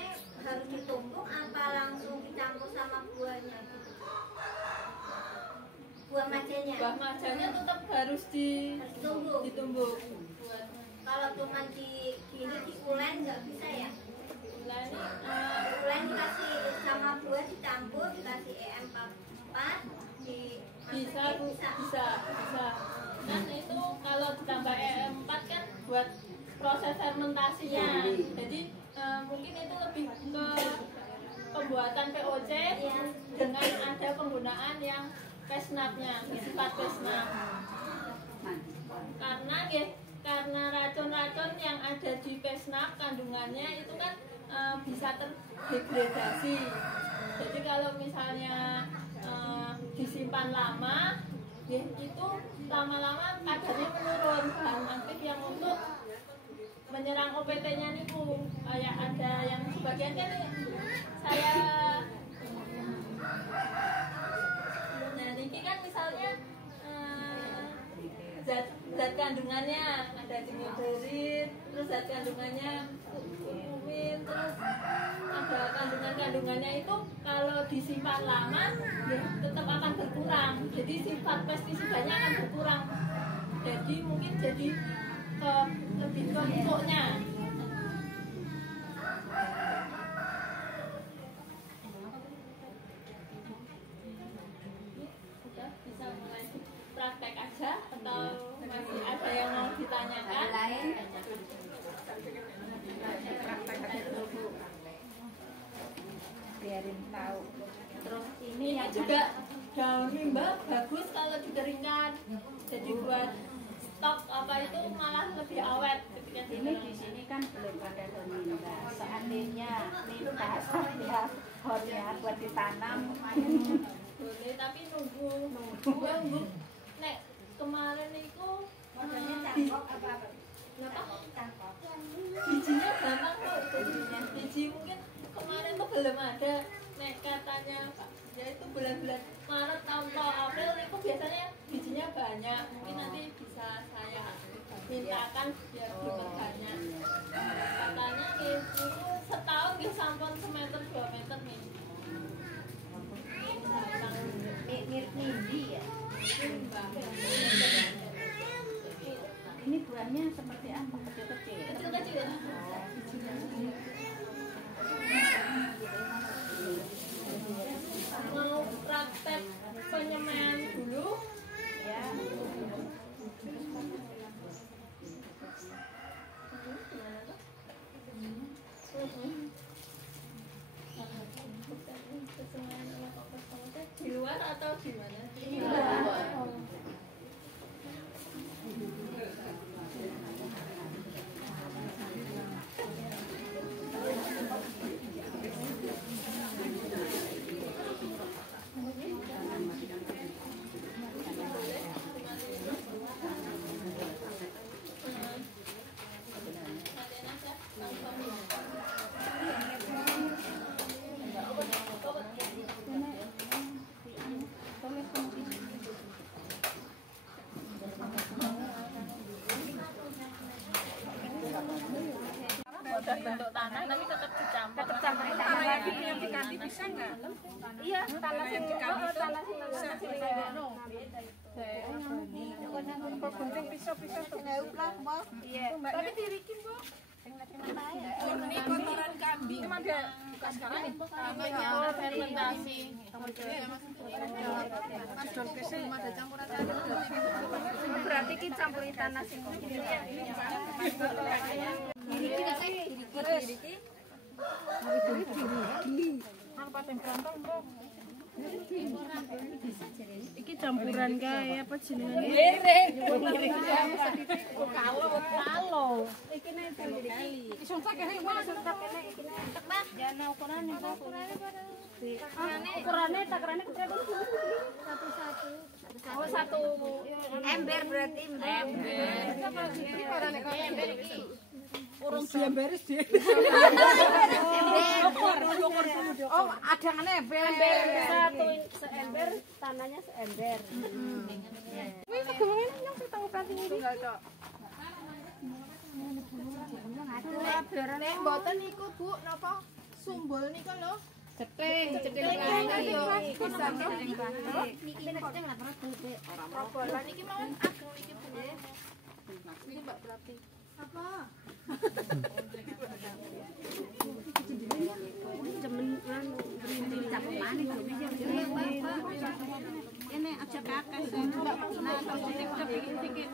harus ditumbuk apa langsung dicampur sama buahnya? Buah majanya? Buah majanya tetap harus ditumbuk. Kalau cuma diulen nggak bisa ya? Ulen dikasih sama buah dicampur, dikasih EM44 bisa. Nah itu kalau ditambah EM4 kan buat proses fermentasinya. Jadi mungkin itu lebih ke pembuatan POC dengan ada penggunaan yang pesnapnya, sifat pesnap. Karena racun-racun yang ada di pesnap kandungannya itu kan bisa terdegradasi. Jadi kalau misalnya disimpan lama, ya itu lama-lama kadarnya menurun bahan aktif yang untuk menyerang OPT-nya nih Bu. Kayak ada yang sebagian kan saya ini kan misalnya zat kandungannya ada dimoderit, terus zat kandungannya kurkumin, terus ada kandungannya itu kalau disimpan lama ya tetap akan berkurang. Jadi sifat pestisidanya akan berkurang. Jadi mungkin jadi lebih ke pupuknya. Bisa mulai praktek aja atau masih ada yang mau ditanyakan? Lain. Biarin tahu. Terus Ini juga daun mimba bagus kalau dikeringkan. Jadi buat stok apa itu malah lebih awet ketika ini di sini kan belum ada daun mimba. Seandainya minta ya hornya buat ditanam. Boleh tapi nunggu. Nek kemarin itu bijinya gampang kok. Biji mungkin kemarin tuh belum ada. Nek katanya ya itu bulan-bulan Maret sampai April itu biasanya bijinya banyak. Mungkin nanti bisa saya mintakan biar banyak. Katanya itu setahun ya sampun semeter 2 meter nih. Mirip nindi ya. Ini buahnya seperti apa? Kecil-kecil. Kecil-kecil. Mau praktek penyemaian dulu Ya. di luar atau di mana? Di luar. Bentuk tanah tapi tetap dicampur. Tetap campur tanah lagi yang diganti bisa nggak? Iya, tanah yang diganti tanah Iya. Tapi dirikin, Bu. Ini kotoran kambing. Emang dia buka sekarang nih. Namanya fermentasi. Mas dol kesel ada campuran tanah. Berarti kita campurin tanah sing ini ya. Iki campuran kae apa jenenge? Kalo. Iki nek kali. Iso sakene iki. Ya ana ukurane. Ukurane takrane berapa? Satu-satu. Oh, satu Ember berarti ember. ember iki. Urung beres dia. Oh, ada kan ember. Satu seember, tanahnya seember. Wih, kegemaran yang kita ngobrol ini. Enggak, Cok. Nek mboten niku, Bu, napa sumbul niku lho. Ceting Ayo, bisa Robolan iki mawon ageng iki, Bu. Iki Mbak berarti. Apa? Ini aja kakek. Nah, dikit-dikit.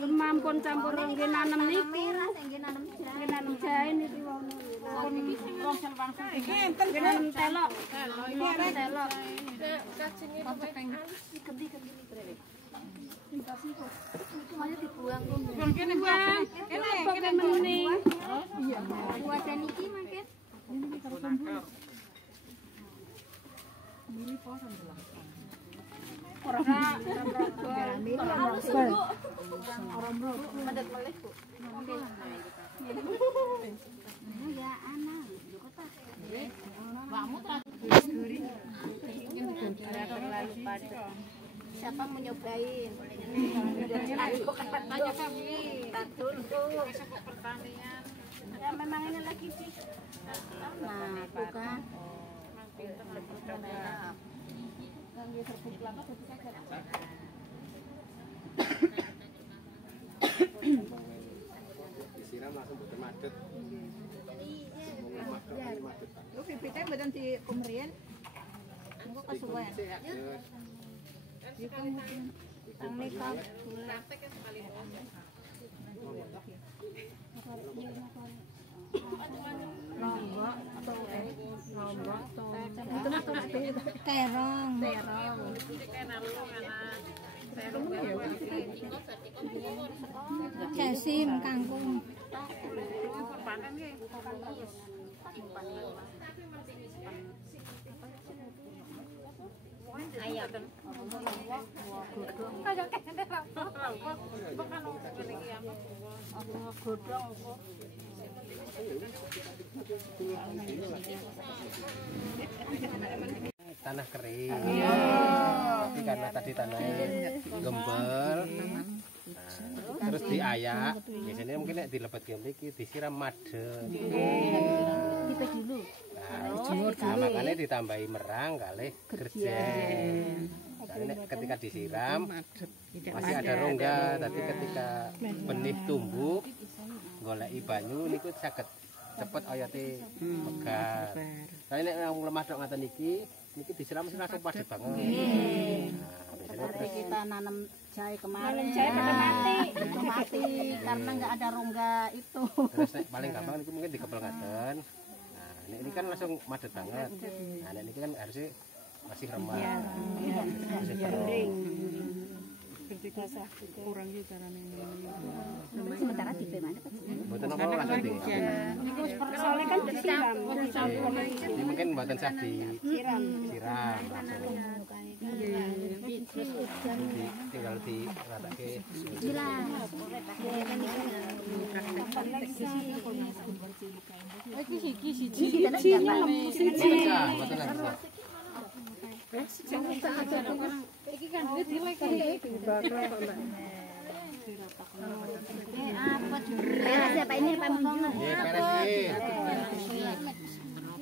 Mampun campur nggih nanem niki. Nggih nanem jahe niki wono. Iki enten nanem telok. Telok. Kacine semuanya dibuang. kene buang. Kene meneh. Iya. Buat niki mangke. Siapa mau nyobain? Ya memang ini lagi sih. Nah, bukan. Disiram langsung boten madhet. Lu pipitnya mboten di kumrien. Engko kesuwen. Jasim kangkung. Tanah kering. Tapi karena tadi tanahnya gembel, terus diayak. Biasanya mungkin nek dilebet kene iki disiram madhet. Kita dulu. Nah, makanya ditambahi merang kalih gerjen. Soalnya ketika disiram masih ada rongga, tapi ketika benih tumbuh goleki banyu niku saged cepet oyote megar. Soalnya nek wong lemah tok ngaten iki disiram langsung padet banget. Nah, Terus kita nanam jahe kemarin. Nanam jahe pada mati. Mati karena nggak ada rongga itu. terus nek paling gampang niku mungkin dikepel ngaten. Nah, ini kan langsung madet banget. Nah, ini kan harusnya masih remah. Masih kering. Kurangi carane. Sementara di mana Pak? Mboten apa langsung di. Niku soalnya kan disiram. Jadi mungkin mboten sah disiram langsung. Jadi tinggal di ratake. Iki siji. Mboten Iki kan duit dilek iki. Siapa ini Pak Mongol?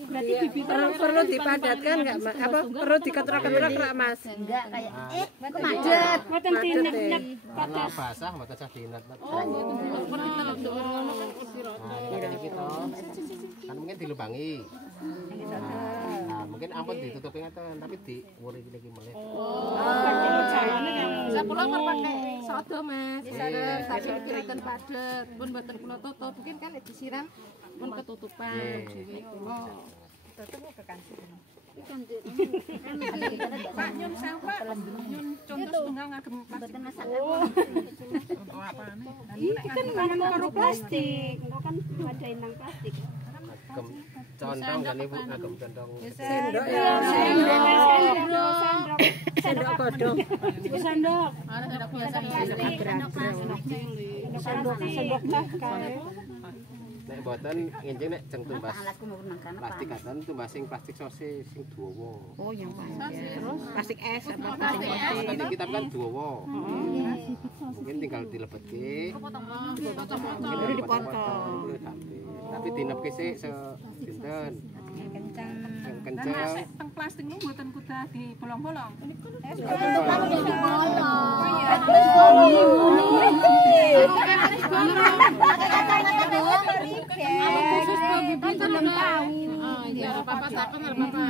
Berarti perlu dipadatkan nggak, Mas? Apa perlu diketrok-ketrok nggak, Mas? Enggak kayak Padat. Karena basah maka cah dinat. Nah, ini kita kan mungkin dilubangi. Nah, mungkin ampun ditutupi ngeten, tapi diwuri iki melih. Saya pulang pakai sodo, Mas. Tapi kira-kira padat, pun mboten kula tutup. Mungkin kan disiram pun ketutupan dhewe kula. Tutup ke kantin. Pak nyun sapa? Nyun contoh tunggal ngagem plastik. Untuk apane? Iki kan mangan karo plastik. Engko kan ada nang plastik. Condong kan Ibu ngagem condong. Sendok ya. Sendok godhong. Iku sendok. Sendok biasa sendok kae. Nek boten nginjing nek jeng tumbas. Plastik katen tumbas sing plastik sosis sing dawa. Oh, yang terus plastik es apa plastik. Tadi kita kan dawa. Mungkin tinggal dilebetke. Mungkin dipotong. Tapi dinepke sik sedinten. Kencang. Teng plastik niku mboten kuda di bolong-bolong.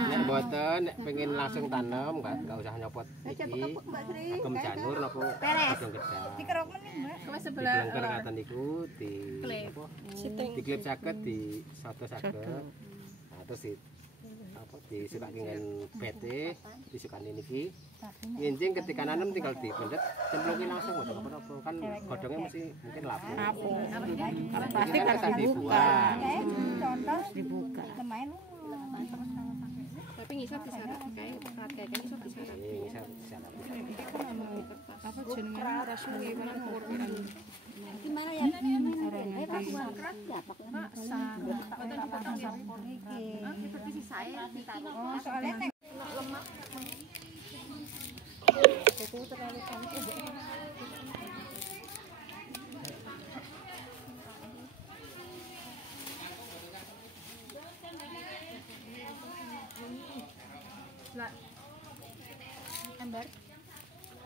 Nek mboten nek pengen langsung tanam enggak usah nyopot iki. Agem janur napa godhong gedang. Dikerok meneh, Mbak. Wis sebelah. Dilengker ngaten niku di apa? Diklip saged di soto saged. Nah terus disuka dengan PT, disukani niki. Nginjing ketika nanam tinggal dipendet, cemplungin langsung mboten apa-apa kan godhongnya mesti mungkin lapuk. Kalau plastik kan dibuang. Contoh dibuka. Tapi ngisor disarap kae pakai kan iso disarap. Ngisor disarap. Apa jenenge ras kuwi kan umur pirang. Gimana ya? Pak keras ya Pak. Mboten dipotong ya. Seperti si saya ditaruh. Oh, soalnya nek lemak. Itu terlalu cantik.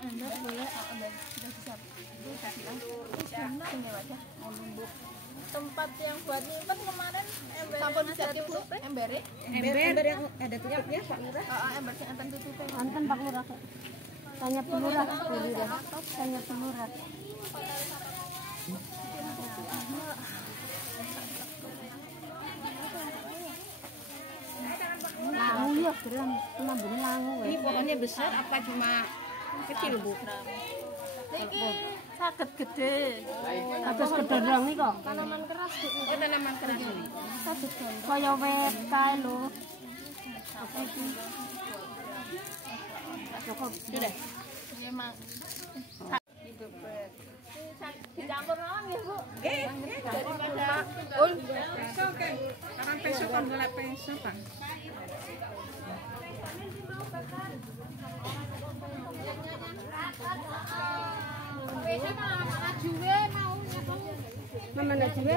Ember boleh, ember sudah bisa. Itu saya bilang ini aja mau numbuk. Tempat yang buat nyimpen kemarin ember sampun siap tutup ember yang ada tutupnya Pak Lurah. Ember yang enten tutupnya. Anten Pak Lurah. Tanya pelurah, tanya pelurah. Langu ya, keren. Lambungnya langu. Ini pokoknya besar apa cuma kecil, Bu? Niki saged gede. Habis kedorong nih kok. Tanaman keras, Bu. Oh, tanaman keras ini. Saged gede. Kaya wet kae lho. Apa itu? Cukup. Sudah. Ya, Mak. Dicampur mawon nggih, Bu. Daripada Peso kan. Karena peso kan golek peso, Pak. Mama najwe.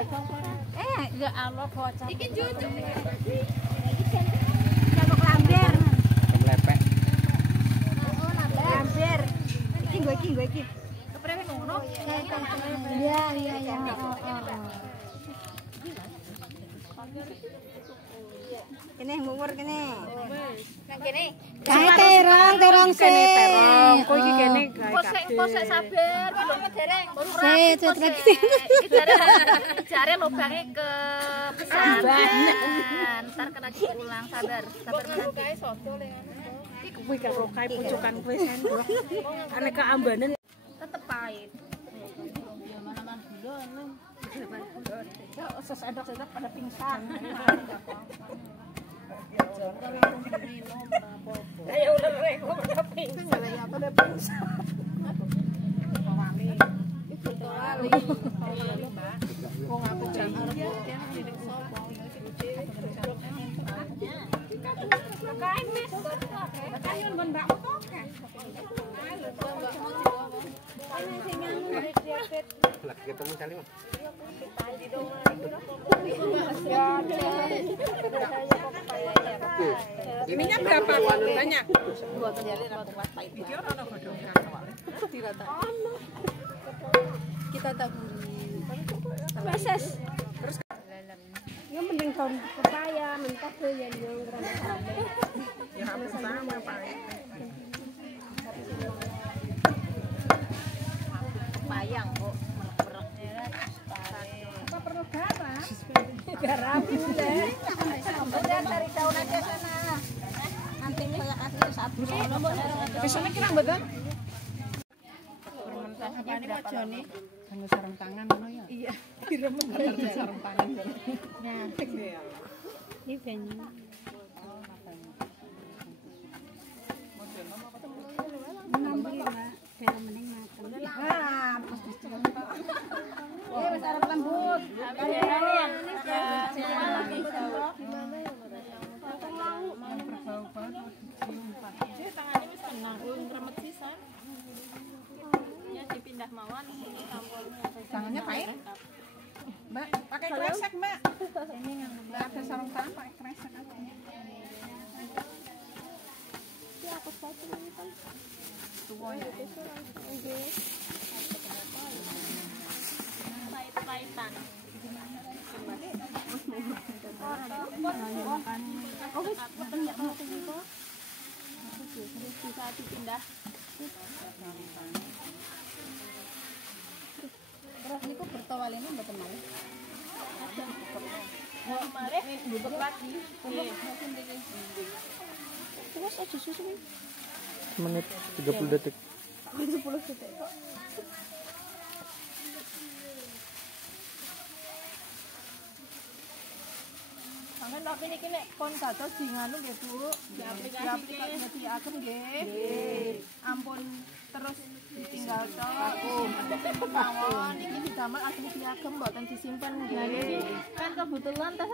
ya Allah bocah. Iki jujuk. Cabok lamber. Lepek. Lamber. Iki gue iki. Keprewe ngono. Iya. Kene ngumur kene. Nang kene. Kae terong Kene sih. terong. Kok iki kene gawe Posek sabar, belum dereng. Jare lubangnya ke besar. Ntar kena diulang, sabar nanti. kuwi karo kae pucukan kuwi sendok. Aneka ambanan Tetep pahit. Sesendok-sendok pada pingsan. kayak udah reko pada pingsan. Ya pada pingsan. Wong aku jangan kain mes, kain ben mbak oke. Lagi ketemu Salim. Ininya berapa? Banyak. Kita taburi. Proses. Terus yang penting daun pepaya, mentah tuh yang rame-rame. Ya hampir sama Pak. Payang kok melek Apa perlu garam? Garam boleh. Kemudian dari daun aja sana. Nanti saya kasih satu. Besoknya kira mboten? Apa ini aja nih? Kanggo sarung tangan ngono ya. Iya, diremen aja. Sarung tangan. Nah, ini banyu. Wis arep lembut. Tangannya wis tenang, ngremet sisan. Ya dipindah mawon Tangannya pahit. Mbak, pakai kresek, Mbak. Mbak ada sarung tangan pakai kresek aja. Tua ya. pahit-pahitan. Bisa dipindah. Terus niku bertawal ini mboten malih. Kemarin bubuk lagi. Terus aja susu. Menit 30 detik. 10 detik kok. Sampeyan tapi niki nek kon dados di nganu nggih Bu. Di aplikasi diaken nggih. Ampun terus ditinggal tok. Mawon niki didamel asli diagem mboten disimpen nggih. Kan kebetulan tes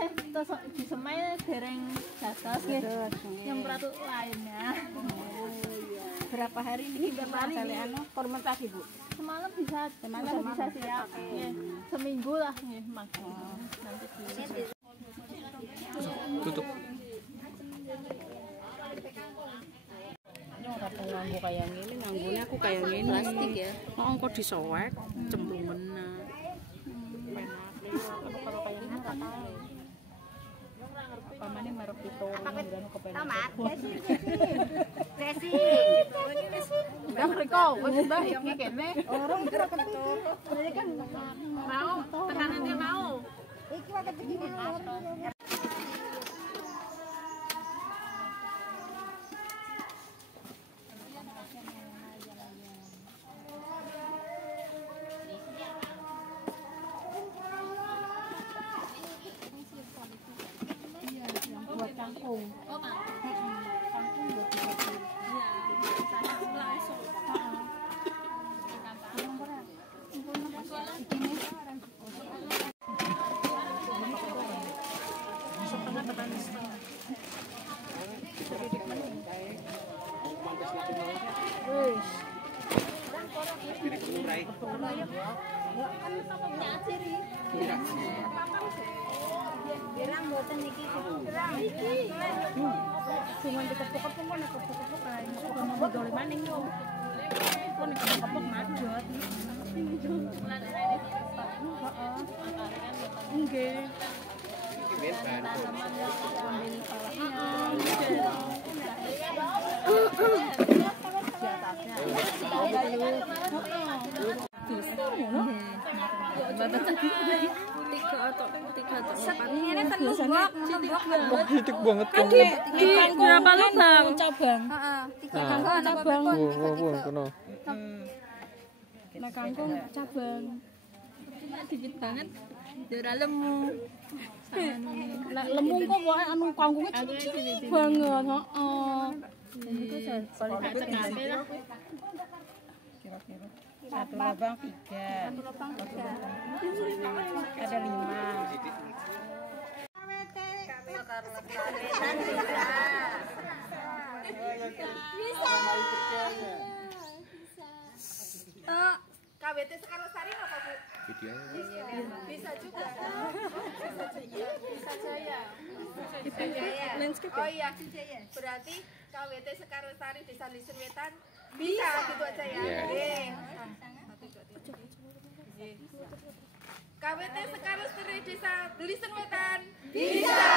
disemai dereng dados nggih. Yang peratu lainnya. Berapa hari ini sampai anu fermentasi Bu? Semalam bisa siap. Nggih. Seminggu lah nggih maksimal. Nanti Tutup. Ora nganggo kaya ngene, nanggone aku kaya ngene. Plastik ya. Kok engko disowek, cemplungan. kalau kaya ngene ora tahu. Pamane merek Pitoro ngono kepenak. Tomat, Desi. Dah mriko wis mbah iki kene. Ora kira ketur. Saya kan mau tekanane mau. Iki wae begini. Buat kangkung. Oh, Kangkung buat dipakai. saya langsung. Birang mboten niki. Cuman dikepuk-kepuk kok kepuk-kepuk kae. Kok mau dole maning yo. Kok dikepuk manjot. Nggih. Iki ben bahan. Wah, titik banget kamu. Berapa lubang? Cabang. Heeh. 3 kangkung cabang. Wah, kono. Nah, kangkung cabang. Dikit banget. Ora lemu. Nek lemu kok wae anu kangkunge cilik banget, heeh. Itu kualitas sekali lah. Kira-kira. Satu lubang 3. Ada 5. Bisa. KWT Sekarsari apa Bu? Video. Bisa juga. Bisa Jaya. Oh iya. Berarti KWT Sekarsari Desa Lisin Wetan bisa gitu aja ya. KWT Sekarsari Desa Lisin Wetan bisa.